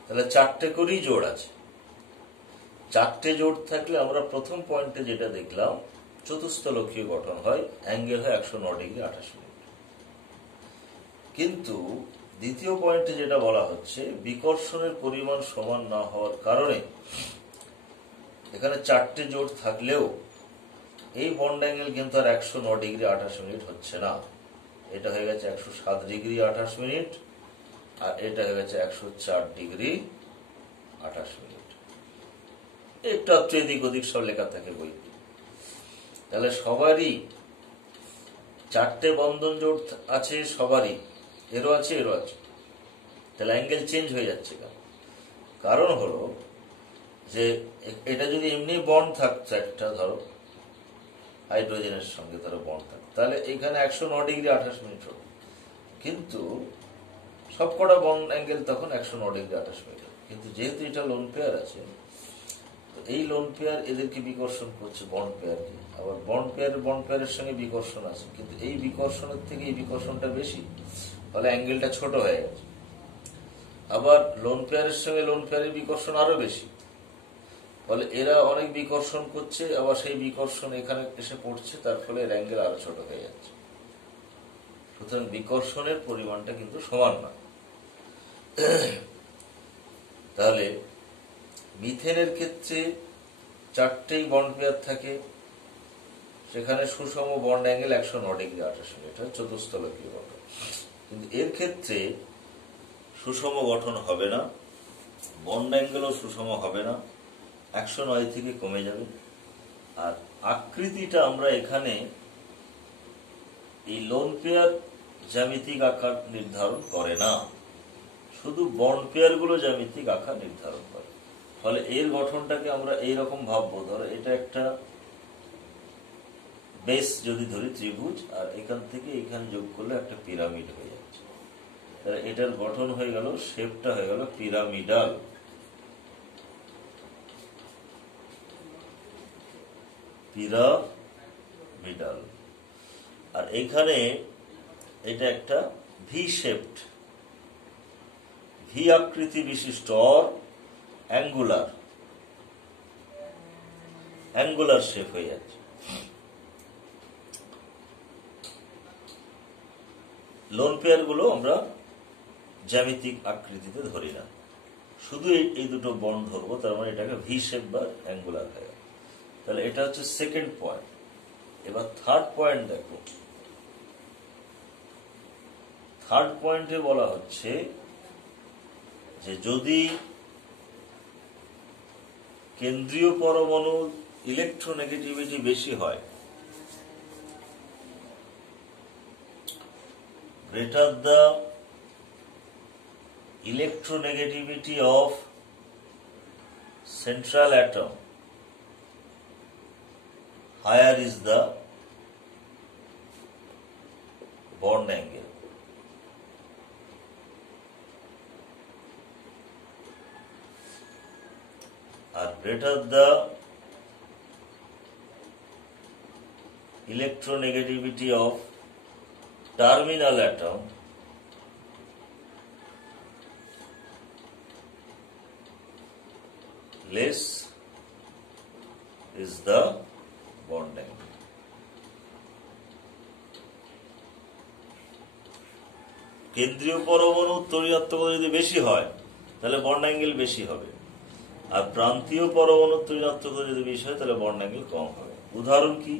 তাহলে 4টে করেই জোড় আছে। 4টে জোড় থাকলে আমরা প্রথম পয়েন্টে যেটা দেখলাম চতুস্তলকীয় গঠন হয়, অ্যাঙ্গেল হয় 109 ডিগ্রি 28 মিনিট। কিন্তু দ্বিতীয় পয়েন্টে যেটা বলা হচ্ছে বিকর্ষণের পরিমাণ সমান না হওয়ার কারণে এখানে 4টে জোড় থাকলেও এই বন্ড অ্যাঙ্গেল কিন্তু আর 109 ডিগ্রি 28 মিনিট হচ্ছে না, এটা হয়ে গেছে 107 ডিগ্রি 28 মিনিট, আর এটা হয়ে গেছে 104 ডিগ্রি 28 মিনিট। একটু এদিক ওদিক সব লেখা থাকে বই। তাহলে সবারই 4টে বন্ধন জোড় আছে, সবারই এরও আছে এরও আছে, তাহলে অ্যাঙ্গেল চেঞ্জ হয়ে যাচ্ছে কেন? কারণ হলো যে এটা যদি এমনি বন্ড থাকছে, একটা ধরো হাইড্রোজেনের সঙ্গে ধরো বন্ড থাকতো, তাহলে এখানে 109 ডিগ্রি 28 মিনিট হলো, কিন্তু সবকটা বন্ড অ্যাঙ্গেল তখন 109 ডিগ্রি 28 মিনিট। কিন্তু যেহেতু এটা লোন পেয়ার আছে, এই লোন পেয়ার এদেরকে বিকর্ষণ করছে, বন্ড পেয়ারকে, আবার বন্ড পেয়ারের সঙ্গে বিকর্ষণ আছে, কিন্তু এই বিকর্ষণের থেকে এই বিকর্ষণটা বেশি, ফলে অ্যাঙ্গেলটা ছোট হয়ে গেছে। আবার লোন পেয়ারের সঙ্গে লোন পেয়ারের বিকর্ষণ আরো বেশি, ফলে এরা অনেক বিকর্ষণ করছে, আবার সেই বিকর্ষণ এখানে এসে পড়ছে, তার ফলে এর অ্যাঙ্গেল আরো ছোট হয়ে যাচ্ছে। সুতরাং বিকর্ষণের পরিমাণটা কিন্তু সমান না। তাহলে মিথেনের ক্ষেত্রে 4টেই বন্ড পেয়ার থাকে, সেখানে সুষম বন্ড অ্যাঙ্গেল 109 ডিগ্রি 28 মিনিট, চতুস্তলকীয় গঠন। কিন্তু এর ক্ষেত্রে সুষম গঠন হবে না, বন্ড অ্যাঙ্গেলও সুষম হবে না, 109 থেকে কমে যাবে। আর আকৃতিটা আমরা এখানে এই লোন পেয়ার জ্যামিতিক আকার নির্ধারণ করে না, শুধু বন্ড পেয়ার গুলো জ্যামিতিক আকার নির্ধারণ করে। ফলে এর গঠনটাকে আমরা এইরকম ভাববো, ধরো এটা একটা বেস যদি ধরি ত্রিভুজ, আর এখান থেকে এখানে যোগ করলে একটা পিরামিড হয়ে যাচ্ছে, তাহলে এটার গঠন হয়ে গেল, শেপটা হয়ে গেল পিরামিডাল। পিরামিডাল। আর এখানে এটা একটা ভি শেপড, ভি আকৃতি বিশিষ্ট অ্যাঙ্গুলার শেপ হয়ে যাচ্ছে। লোন পেয়ার গুলো আমরা জ্যামিতিক আকৃতিতে ধরি না, শুধু এই দুটো বন্ড ধরবো, তার মানে এটাকে ভি শেপ বা অ্যাঙ্গুলার হয়ে গেল। তাহলে এটা হচ্ছে সেকেন্ড পয়েন্ট। এবার থার্ড পয়েন্ট দেখো। থার্ড পয়েন্টে বলা হচ্ছে যে যদি কেন্দ্রীয় পরমাণু ইলেকট্রোনেগেটিভিটি বেশি হয়, greater the electronegativity of central atom, higher is the bond angle. R greater the electronegativity of terminal atom, less is the bond angle. কেন্দ্রীয় পরমাণু তড়িৎত্বকতা যদি বেশি হয় তাহলে বন্ড অ্যাঙ্গেল বেশি হবে, আর প্রান্তীয় পরমাণু তড়িৎত্বকতা যদি বেশি হয় তাহলে বন্ড অ্যাঙ্গেল কম হবে। উদাহরণ কি?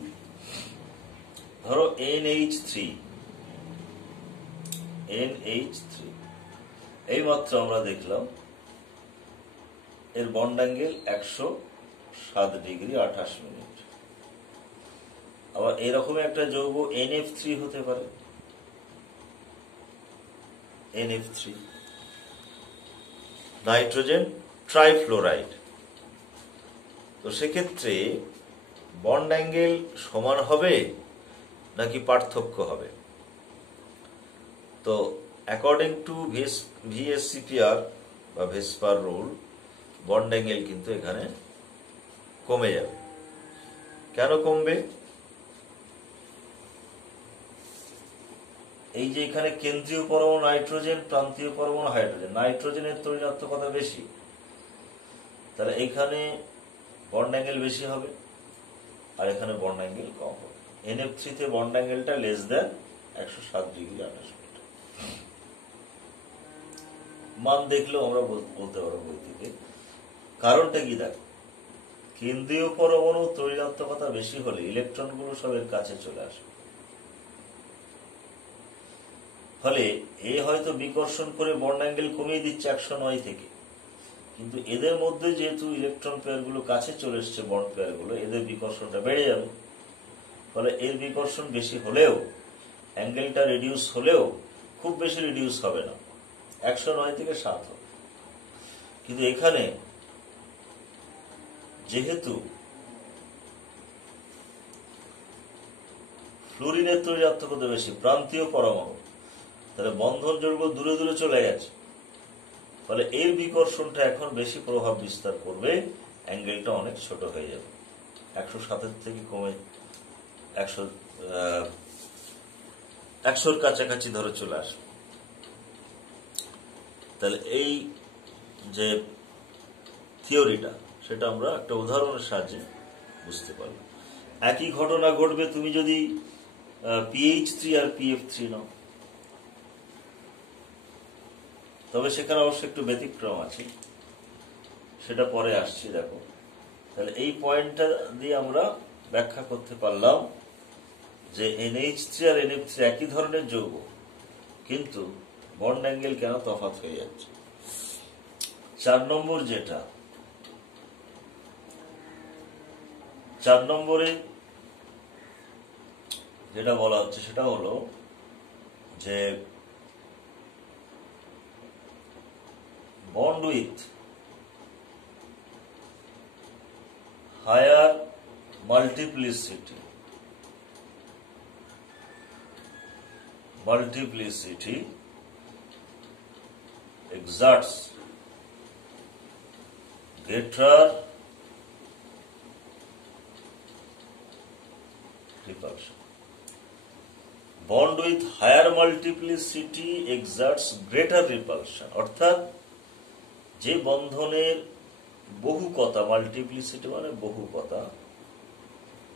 ধরো NH3 এই মাত্র আমরা দেখলাম এর বন্ড অ্যাঙ্গেল 107 ডিগ্রি 28 মিনিট। আবার এরকম একটা যৌগ NF3 হতে পারে, NF3 নাইট্রোজেন ট্রাইফ্লোরাইড। তো সেক্ষেত্রে বন্ড অ্যাঙ্গেল সমান হবে নাকি পার্থক্য হবে? তো অ্যাকর্ডিং টু VSCPR বা ভেসপার রুল, বন্ড অ্যাঙ্গেল কিন্তু এখানে কমে যাবে। কেন কমবে? এই যে এখানে কেন্দ্রীয় পরমাণু নাইট্রোজেন, প্রান্তীয় পরমাণু হাইড্রোজেন, নাইট্রোজেনের তড়িৎত্বকতা বেশি, তাহলে এখানে বন্ড অ্যাঙ্গেল বেশি হবে আর এখানে বন্ড অ্যাঙ্গেল কম হবে। NF3 তে বন্ড অ্যাঙ্গেলটা লেস দেন 107 ডিগ্রি 28 মিনিট। মান দেখলেও আমরা বলতে পারবো বই থেকে। কারণটা কি? দেখ, কেন্দ্রীয় পরমাণু তড়িৎত্বকতা বেশি হলে ইলেকট্রনগুলো সব এর কাছে চলে আসবে, ফলে এ হয়তো বিকর্ষণ করে বন্ড অ্যাঙ্গেল কমিয়ে দিচ্ছে 109 থেকে, কিন্তু এদের মধ্যে যেহেতু ইলেকট্রন পেয়ারগুলো কাছে চলে এসছে, বন্ড পেয়ারগুলো, এদের বিকর্ষণটা বেড়ে যাবে। ফলে এর বিকর্ষণ বেশি হলেও, অ্যাঙ্গেলটা রিডিউস হলেও খুব বেশি রিডিউস হবে না, 109 থেকে 7 হবে। কিন্তু এখানে যেহেতু ফ্লুরিনের তড়িৎত্বকতা বেশি, প্রান্তীয় পরমাণু, তাহলে বন্ধন যৌগ দূরে দূরে চলে গেছে, ফলে এর বিকর্ষণটা এখন বেশি প্রভাব বিস্তার করবে, অ্যাঙ্গেলটা অনেক ছোট হয়ে যাবে, 107 থেকে কমে 100-র কাছাকাছি ধরে চলে আসবে। তাহলে এই যে থিওরিটা, সেটা আমরা একটা উদাহরণের সাহায্যে বুঝতে পারলাম। একই ঘটনা ঘটবে তুমি যদি PH3 আর PF3 নাও, তবে সেখানে অবশ্য একটু ব্যতিক্রম আছে, সেটা পরে আসছি। দেখো, তাহলে এই পয়েন্টটা দিয়ে আমরা ব্যাখ্যা করতে পারলাম যে NH3 আর NF3 একই ধরনের যৌগ, কিন্তু বন্ড অ্যাঙ্গেল কেন তফাৎ হয়ে যাচ্ছে। 4 নম্বর যেটা বলা হচ্ছে সেটা হলো যে bond with higher multiplicity exerts greater repulsion. Bond with higher multiplicity exerts greater repulsion, অর্থাৎ যে বন্ধনের বহুকতা, মাল্টিপ্লিসিটি মানে বহুকতা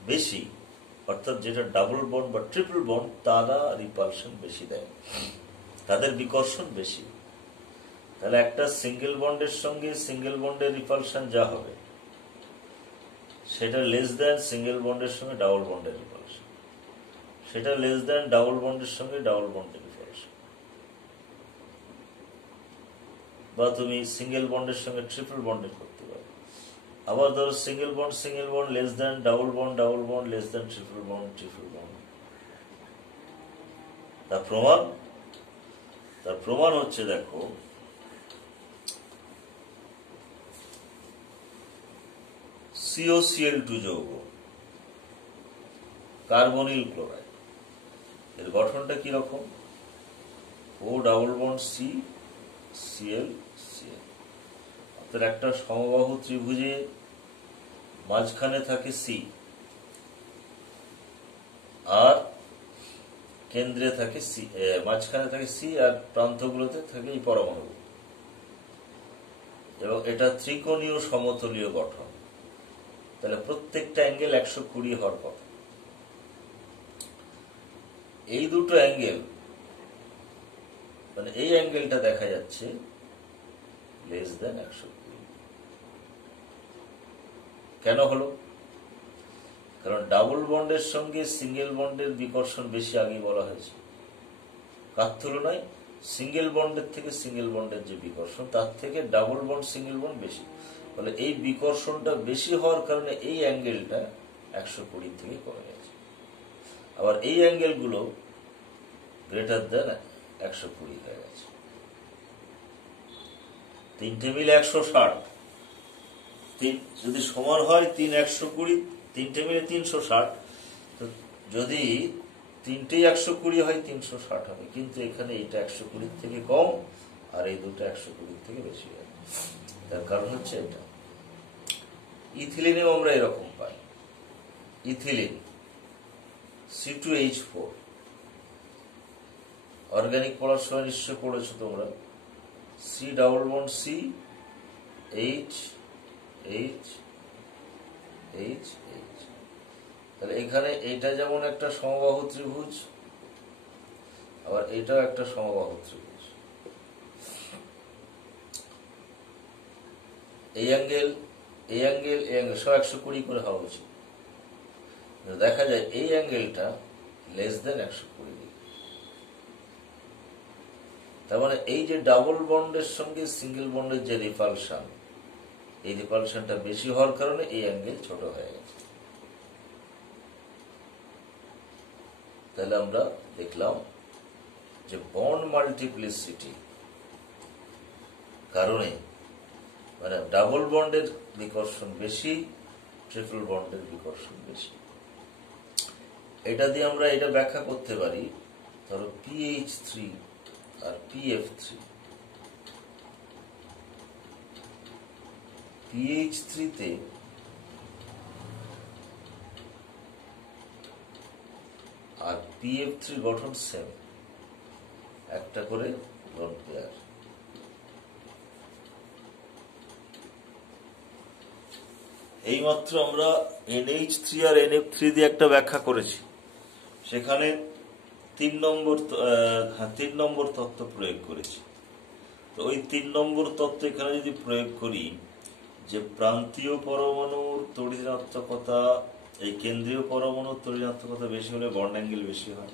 বেশি, অর্থাৎ যেটা ডাবল বন্ড বা ট্রিপল বন্ড, তারা রিপালশন বেশি দেয়, তাদের বিকর্ষণ বেশি। তাহলে একটা সিঙ্গেল বন্ডের সঙ্গে সিঙ্গেল বন্ডের রিপালশন যা হবে সেটা লেস দেন সিঙ্গেল বন্ডের সঙ্গে ডাবল বন্ডের রিপালশন, সেটা লেস দেন ডাবল বন্ডের সঙ্গে ডাবল বন্ডের রিপালশন, বা তুমি সিঙ্গেল বন্ডের সঙ্গে ট্রিপল বন্ডের করতে পারো। আবার ধরো single bond less than double bond less than triple bond. তার প্রমাণ হচ্ছে, দেখো COCl2 যৌগ কার্বনিল ক্লোরাইড, এর গঠনটা কি রকম? O double bond C Cl Cl। অর্থাৎ একটা সমবাহু ত্রিভুজে মাঝখানে থাকে C আর কেন্দ্রে থাকে C, মাঝখানে থাকে C আর প্রান্তগুলোতে থাকে এই পরমাণু, এবং এটা ত্রিকোণীয় সমতলীয় গঠন। তাহলে প্রত্যেকটা অ্যাঙ্গেল 120 হওয়ার কথা। এই দুটো অ্যাঙ্গেল, মানে এই অ্যাঙ্গেলটা দেখা যাচ্ছে লেস দেন 120। কেন হলো? কারণ ডাবল বন্ডের সঙ্গে সিঙ্গেল বন্ডের বিকর্ষণ বেশি, আগে বলা হয়েছে। কার তুলনায়? সিঙ্গেল বন্ডের থেকে সিঙ্গেল বন্ডের যে বিকর্ষণ, তার থেকে ডাবল বন্ড সিঙ্গেল বন্ড বেশি। ফলে এই বিকর্ষণটা বেশি হওয়ার কারণে এই অ্যাঙ্গেলটা 120 থেকে কমে গেছে। আবার এই অ্যাঙ্গেলগুলো গ্রেটার দেন 120 হয়ে গেছে। তিনটে মিলে 160, যদি সমান হয় 3 120, তিনটে মিলে 360। যদি তিনটেই 120 হয় 360 হবে, কিন্তু এখানে এটা 120 থেকে কম আর এই দুটো 120 থেকে বেশি হয়। তার কারণ হচ্ছে এটা। ইথিলিনেও আমরা এরকম পাই। ইথিলিন C2H4, অর্গানিক পড়ার সময় নিশ্চয় পড়েছো তোমরা। C double bond C H H H H। তাহলে এখানে এইটা যেমন একটা সমবাহু ত্রিভুজ, আবার এইটাও একটা সমবাহু ত্রিভুজ। এই অ্যাঙ্গেল সব 120 করে হওয়া উচিত। দেখা যায় এই অ্যাঙ্গেলটা লেস দেন 120 ডিগ্রি। তার মানে এই যে ডাবল বন্ডের সঙ্গে সিঙ্গেল বন্ডের যে রিপালশন, এই রিপালশনটা বেশি হওয়ার কারণে এই অ্যাঙ্গেল ছোট হয়ে গেছে। তাহলে আমরা দেখলাম যে বন্ড মাল্টিপ্লিসিটি কারণে, মানে ডাবল বন্ডের বিকর্ষণ বেশি, ট্রিপল বন্ডের বিকর্ষণ বেশি। এটা দিয়ে আমরা এটা ব্যাখ্যা করতে পারি। ধরো PH3 আর PF3, PH3 তে আর PF3 গঠন সেম, একটা করে লোন পেয়ার। এইমাত্র আমরা NH3 আর NF3 দিয়ে একটা ব্যাখ্যা করেছি, সেখানে 3 নম্বর তত্ত্ব প্রয়োগ করেছি। তো ওই 3 নম্বর তত্ত্ব এখানে যদি প্রয়োগ করি, যে প্রান্তীয় পরমাণুর তড়িৎঋণাত্মকতা, এই কেন্দ্রীয় পরমাণুর তড়িৎঋণাত্মকতা বেশি হলে বন্ড অ্যাঙ্গেল বেশি হয়,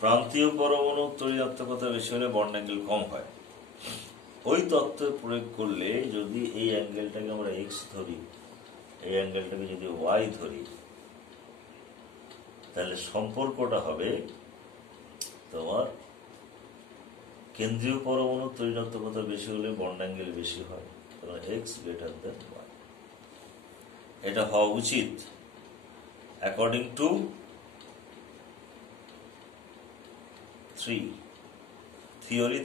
প্রান্তীয় পরমাণুর তড়িৎঋণাত্মকতা বেশি হলে বন্ড অ্যাঙ্গেল কম হয়। ওই তত্ত্ব প্রয়োগ করলে যদি এই অ্যাঙ্গেলটাকে আমরা X ধরি, এই অ্যাঙ্গেলটাকে যদি Y ধরি, তাহলে সম্পর্কটা হবে তোমার কেন্দ্রীয় পরমাণুর তড়িৎঋণাত্মকতা বেশি হলে বন্ড অ্যাঙ্গেল বেশি হয়, X গ্রেটার দেন Y। এটা হওয়া উচিত অ্যাকর্ডিং টু থিওরি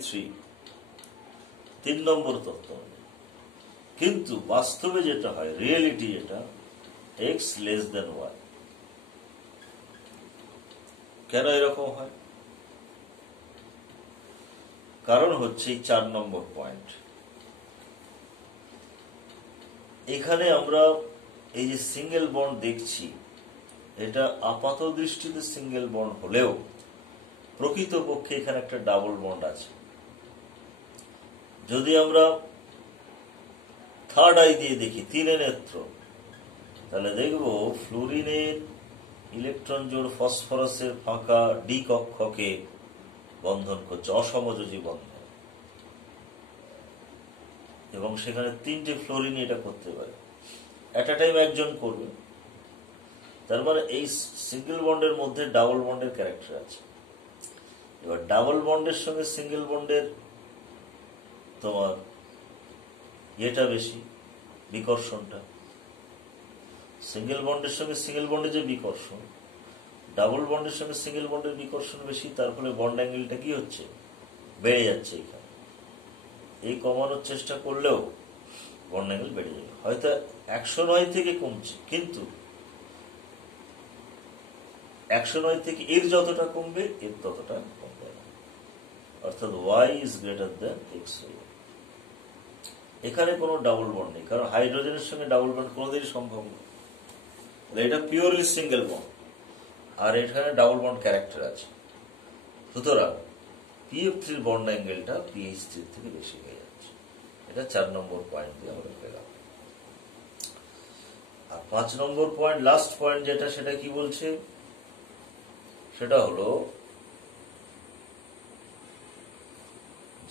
3 নম্বর তত্ত্ব। কিন্তু বাস্তবে যেটা হয়, রিয়েলিটি যেটা, X লেস দেন Y। কেন এরকম হয়? কারণ হচ্ছে 4 নম্বর পয়েন্ট। এখানে আমরা এই যে সিঙ্গেল বন্ড দেখছি, এটা আপাত দৃষ্টিতে সিঙ্গেল বন্ড হলেও প্রকৃতপক্ষে এখানে একটা ডাবল বন্ড আছে। যদি আমরা থার্ড আই দিয়ে দেখি, তিনে নেত্র, তাহলে দেখব ফ্লুরিনের ইলেকট্রন জোড় ফসফরাসের ফাঁকা ডি কক্ষকে বন্ধন করছে, অসমযোজী বন্ধন, এবং সেখানে 3টে ফ্লোরিন এটা করতে পারে, এট আ টাইম একজন করবে। তার মানে এই সিঙ্গেল বন্ডের মধ্যে ডাবল বন্ডের ক্যারেক্টার আছে। এবার ডাবল বন্ডের সঙ্গে সিঙ্গেল বন্ডের তোমার এটা বেশি, বিকর্ষণটা। সিঙ্গেল বন্ডের সঙ্গে সিঙ্গেল বন্ডের যে বিকর্ষণ, ডাবল বন্ডের সঙ্গে সিঙ্গেল বন্ডের বিকর্ষণ বেশি, তার ফলে বন্ড অ্যাঙ্গেলটা কি হচ্ছে, বেড়ে যাচ্ছে। এখানে এই কমানোর চেষ্টা করলেও বন্ড অ্যাঙ্গেল বেড়ে যাবে, হয়তো 109 থেকে কমছে, কিন্তু 109 থেকে এর যতটা কমবে এর ততটা কমবে না, অর্থাৎ y is greater than x। এখানে কোনো ডাবল বন্ড নেই, কারণ হাইড্রোজেনের সঙ্গে ডাবল বন্ড কোনোদিনই সম্ভব না। এটা পিওরলি সিঙ্গেল বন্ড, আর এখানে ডাবল বন্ড ক্যারেক্টার আছে। সুতরাং PF3 বন্ড অ্যাঙ্গেলটা PH3 থেকে বেশি হয়ে যাচ্ছে। এটা 4 নম্বর পয়েন্ট দিয়ে আমরা পেলাম। আর 5 নম্বর পয়েন্ট, লাস্ট পয়েন্ট যেটা, সেটা কি বলছে, সেটা হলো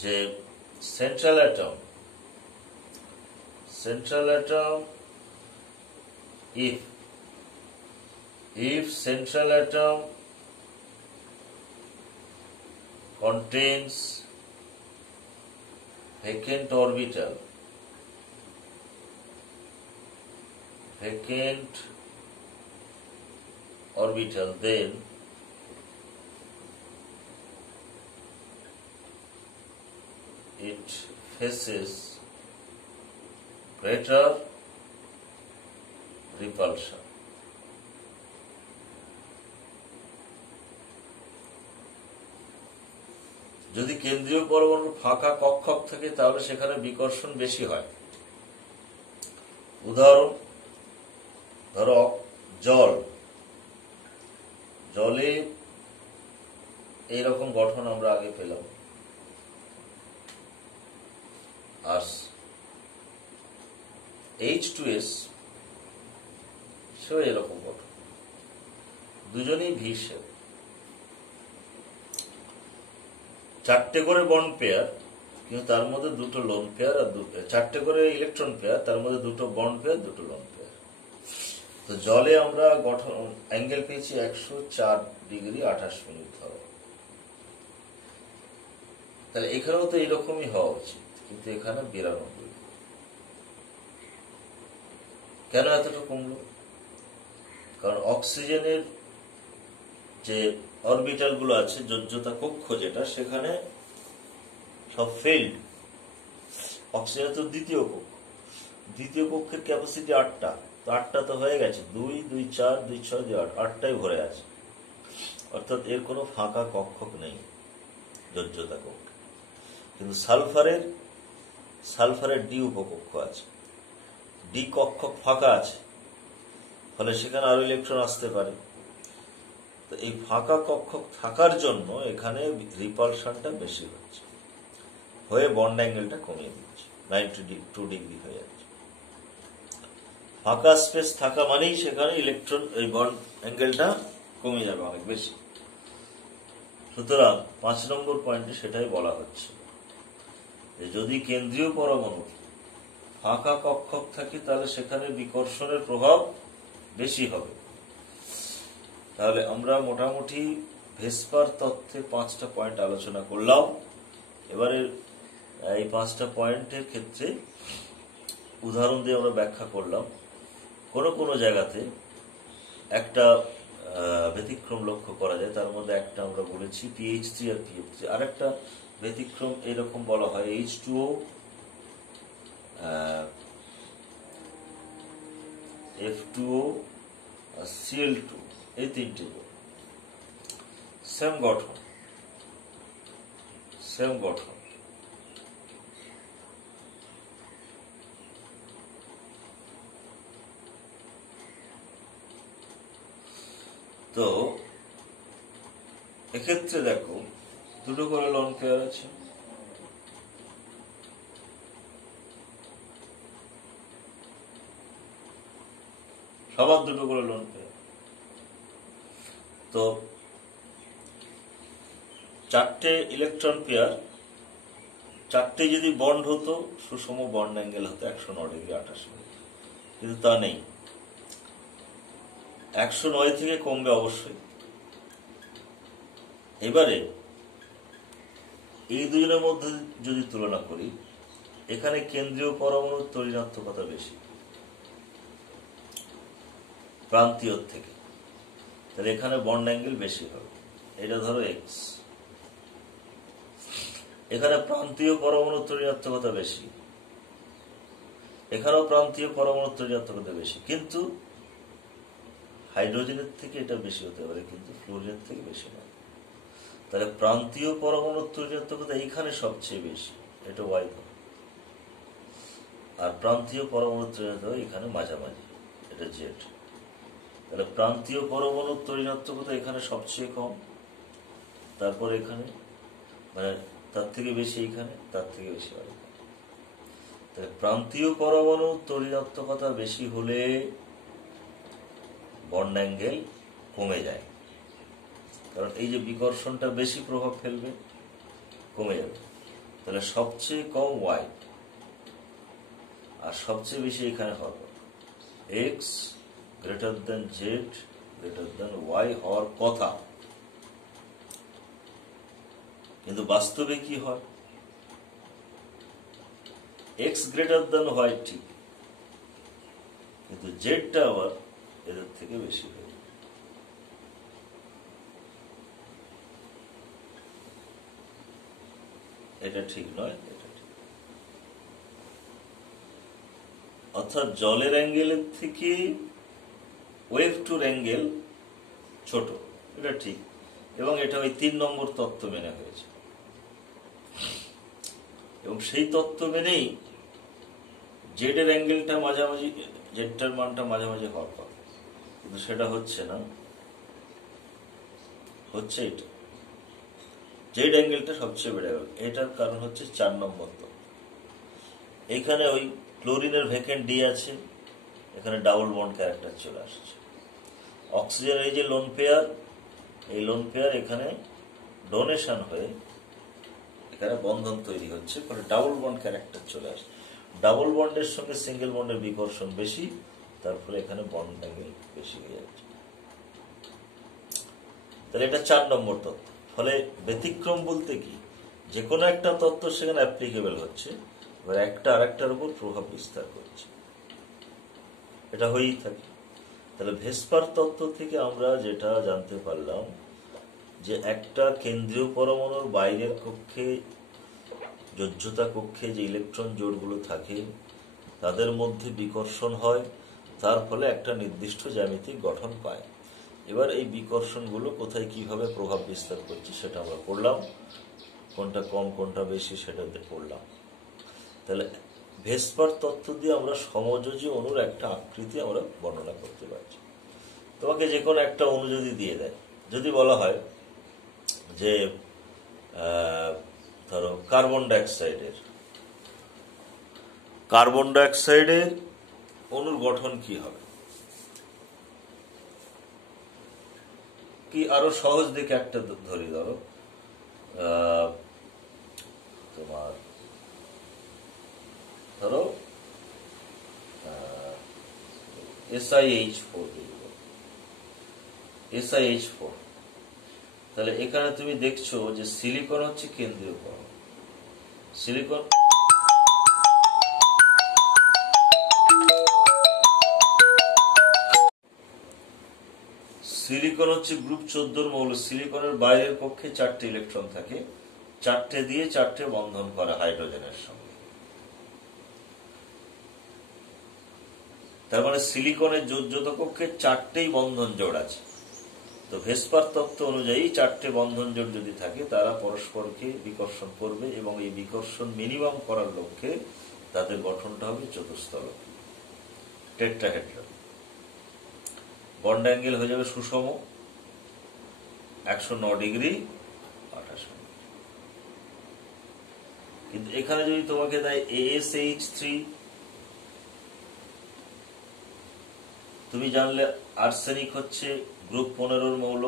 যে central atom if central atom contains vacant orbital, then it faces greater repulsion. যদি কেন্দ্রীয় পরমাণু ফাঁকা কক্ষক থাকে তাহলে সেখানে বিকর্ষণ বেশি হয়। উদাহরণ, ধরো জলে এইরকম গঠন আমরা আগে পেলাম, আর H2S সেও এরকম গঠন, দুজনেই ভি শেপ, 4টে করে বন্ড পেয়ার, কিন্তু তার মধ্যে 2টো লোন পেয়ার, আর 4টে করে ইলেকট্রন পেয়ার, তার মধ্যে 2টো বন্ড পেয়ার, 2টো লোন পেয়ার। তো জলে আমরা গঠন অ্যাঙ্গেল পেয়েছি 104 ডিগ্রি 28 মিনিট ধরো, তাহলে এখানেও তো এইরকমই হওয়া উচিত, কিন্তু এখানে 92। কেন এতটা কমলো? কারণ অক্সিজেনের যে অরবিটাল গুলো আছে, যোজ্যতা কক্ষ যেটা, সেখানে সব ফেল্ড। অক্সিজেন তো দ্বিতীয় কক্ষের ক্যাপাসিটি 8টা, তো 8টা তো হয়ে গেছে, 2, 2, 4, 2, 6, 2, 8, 8টাই ভরে আছে, অর্থাৎ এর কোনো ফাঁকা কক্ষক নেই যোজ্যতা কক্ষ। কিন্তু সালফারের ডি উপকক্ষ আছে, ডি কক্ষক ফাঁকা আছে, ফলে সেখানে আরো ইলেকট্রন আসতে পারে। তো এই ফাঁকা কক্ষক থাকার জন্য এখানে রিপালশনটা বেশি হচ্ছে, হয়ে বন্ড অ্যাঙ্গেলটা কমিয়ে দিচ্ছে, 92 ডিগ্রি হয়ে যাচ্ছে। ফাঁকা স্পেস থাকা মানেই সেখানে ইলেকট্রন, এই বন্ড অ্যাঙ্গেলটা কমে যাবে অনেক বেশি। সুতরাং 5 নম্বর পয়েন্টে সেটাই বলা হচ্ছে যে যদি কেন্দ্রীয় পরমাণু ফাঁকা কক্ষক থাকে তাহলে সেখানে বিকর্ষণের প্রভাব বেশি হবে। তাহলে আমরা মোটামুটি ভেসপার তত্ত্বে 5টা পয়েন্ট আলোচনা করলাম। এবারে এই 5টা পয়েন্টের ক্ষেত্রে উদাহরণ দিয়ে আমরা ব্যাখ্যা করলাম। কোনো জায়গাতে একটা ব্যতিক্রম লক্ষ্য করা যায়, তার মধ্যে একটা আমরা বলেছি PH3 আর PF3, আর একটা ব্যতিক্রম এরকম বলা হয় H2O, F2O আর Cl2, এই 3টে সেম গঠন। তো এক্ষেত্রে দেখো 2টো করে লন পেয়ার আছে, সবার দুটো করে লোন পেয়ার। তো চারটে ইলেকট্রন পেয়ার, চারটে যদি বন্ড হতো সুষম বন্ড অ্যাঙ্গেল হতো 109°28'। কিন্তু তা নেই, 109 থেকে কমবে অবশ্যই। এবারে এই দুজনের মধ্যে যদি তুলনা করি, এখানে কেন্দ্রীয় পরমাণুর তড়িৎাত্মকতা বেশি প্রান্তীয় থেকে, তাহলে এখানে বন্ড অ্যাঙ্গেল বেশি হবে। এটা ধরো এক্স, এখানে প্রান্তীয় পরমাণুর তড়িৎাত্মকতা বেশি, এখানেও প্রান্তীয় পরমাণুর তড়িৎাত্মকতা বেশি, কিন্তু হাইড্রোজেনের থেকে এটা বেশি হতে পারে, কিন্তু ফ্লোরিনের থেকে বেশি নয়। তাহলে প্রান্তীয় পরমাণুর তড়িৎাত্মকতা এইখানে সবচেয়ে বেশি, এটা ওয়াই ধরো, আর প্রান্তীয় পরমাণুর তড়িৎাত্মকতা এখানে মাঝামাঝি, এটা জেড। তাহলে প্রান্তীয় পরমাণুর তড়িৎাত্মকতা এখানে সবচেয়ে কম, তারপর এখানে মানে তার থেকে বেশি এখানে, তার থেকে বেশি হয়। তাহলে প্রান্তীয় পরমাণুর তড়িৎাত্মকতা বেশি হলে বন্ড অ্যাঙ্গেল কমে যায়, কারণ এই যে বিকর্ষণটা বেশি প্রভাব ফেলবে, কমে যাবে। তাহলে সবচেয়ে কম ওয়াই, আর সবচেয়ে বেশি এখানে হবে X greater than Z greater than Y হওয়ার কথা, কিন্তু বাস্তবে কি হয়, এক্স গ্রেটার দেন ওয়াই ঠিক, কিন্তু জেডটা আবার এদের থেকে বেশি হয়ে যায়। এটা ঠিক নয়, এটা ঠিক। অর্থাৎ জলের অ্যাঙ্গেলের থেকে ওয়েভ টুর অ্যাঙ্গেল ছোট, এটা ঠিক, এবং এটা ওই 3 নম্বর তত্ত্ব মেনে হয়েছে, এবং সেই তত্ত্ব মেনেই জেড এর অ্যাঙ্গেলটা মাঝামাঝি, জেডটার মানটা মাঝামাঝি হওয়ার কথা, কিন্তু সেটা হচ্ছে না, হচ্ছে এটা জেড অ্যাঙ্গেলটা সবচেয়ে বেড়ে গেল। এটার কারণ হচ্ছে 4 নম্বর তত্ত্ব। এখানে ওই ক্লোরিনের ভ্যাকেন্ট ডি আছে, এখানে ডাবল বন্ড ক্যারেক্টার চলে আসছে। অক্সিজেনের এই যে লোন পেয়ার, এই লোন পেয়ার এখানে ডোনেশন হয়ে এখানে বন্ধন তৈরি হচ্ছে, ফলে ডাবল বন্ড ক্যারেক্টার চলে আসছে। ডাবল বন্ডের সঙ্গে সিঙ্গেল বন্ডের বিকর্ষণ বেশি, তার ফলে এখানে বন্ড অ্যাঙ্গেল বেশি হয়ে যাচ্ছে। তাহলে এটা 4 নম্বর তত্ত্ব। ফলে ব্যতিক্রম বলতে কি, যে কোনো একটা তত্ত্ব সেখানে অ্যাপ্লিকেবল হচ্ছে, এবার একটা আরেকটার উপর প্রভাব বিস্তার করছে, এটা হয়েই থাকে। তাহলে ভেসপার তত্ত্ব থেকে আমরা যেটা জানতে পারলাম, যে একটা কেন্দ্রীয় পরমাণুর বাইরের কক্ষে, যোজ্যতা কক্ষে যে ইলেকট্রন জোড়গুলো থাকে তাদের মধ্যে বিকর্ষণ হয়, তার ফলে একটা নির্দিষ্ট জ্যামিতিক গঠন পায়। এবার এই বিকর্ষণগুলো কোথায় কিভাবে প্রভাব বিস্তার করছে সেটা আমরা পড়লাম, কোনটা কম কোনটা বেশি সেটা পড়লাম। তাহলে ভেসপার তত্ত্ব দিয়ে আমরা সমযোজী অণুর একটা আকৃতি আমরা বর্ণনা করতে পারছি। তোমাকে যে কোনো একটা অণু যদি দিয়ে দেয়, যদি বলা হয় যে ধরো কার্বন ডাইঅক্সাইডের অণুর গঠন কি হবে, কি আরো সহজ দেখে একটা ধরি, ধরো তোমার ধরো SiH4, তাহলে এখানে তুমি দেখছো যে সিলিকন হচ্ছে কেন্দ্রীয় পরমাণু, সিলিকন হচ্ছে গ্রুপ 14 মৌল। সিলিকনের বাইরের কক্ষে 4টে ইলেকট্রন থাকে, 4টে দিয়ে 4টে বন্ধন করা হাইড্রোজেনের সঙ্গে। তার মানে সিলিকনের যোজ্যতা কক্ষে 4টেই বন্ধন জোড় আছে। তো ভেসপার তত্ত্ব অনুযায়ী 4টে বন্ধন জোড় যদি থাকে, তারা পরস্পরকে বিকর্ষণ করবে, এবং এই বিকর্ষণ মিনিমাম করার লক্ষ্যে তাদের গঠনটা হবে চতুস্তলক, টেট্রাহেড্রন। বন্ড অ্যাঙ্গেল হয়ে যাবে সুষম 109°28'। কিন্তু এখানে যদি তোমাকে দেয় ASH3, তুমি জানলে আর্সেনিক হচ্ছে গ্রুপ 15 মৌল,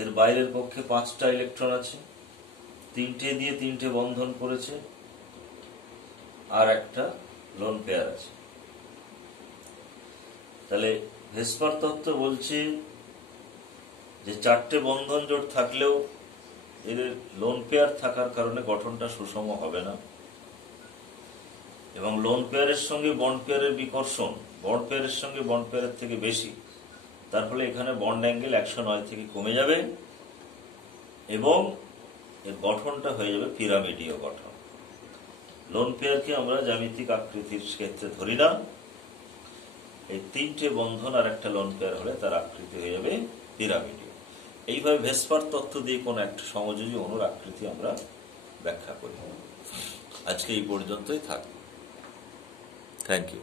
এর বাইরের পক্ষে 5টা ইলেকট্রন আছে, 3টে দিয়ে 3টে বন্ধন করেছে, আর একটা লোন পেয়ার আছে। তাহলে ভেসপার তত্ত্ব বলছে যে 4টে বন্ধন জোট থাকলেও এর লোন পেয়ার থাকার কারণে গঠনটা সুষম হবে না, এবং লোন পেয়ারের সঙ্গে বন্ড পেয়ারের বিকর্ষণ বন্ড পেয়ারের সঙ্গে বন্ড পেয়ারের থেকে বেশি, তার ফলে এখানে বন্ড অ্যাঙ্গেল 109 থেকে কমে যাবে এবং এর গঠনটা হয়ে যাবে পিরামিডীয় গঠন। লোন পেয়ারকে আমরা জ্যামিতিক আকৃতির ক্ষেত্রে ধরি না, এই 3টে বন্ধন আর একটা লোন পেয়ার হলে তার আকৃতি হয়ে যাবে পিরামিডীয়। এইভাবে ভেসপার তত্ত্ব দিয়ে কোনো একটা সমযোজী অণুর আকৃতি আমরা ব্যাখ্যা করি। আজকে এই পর্যন্তই থাক। Thank you.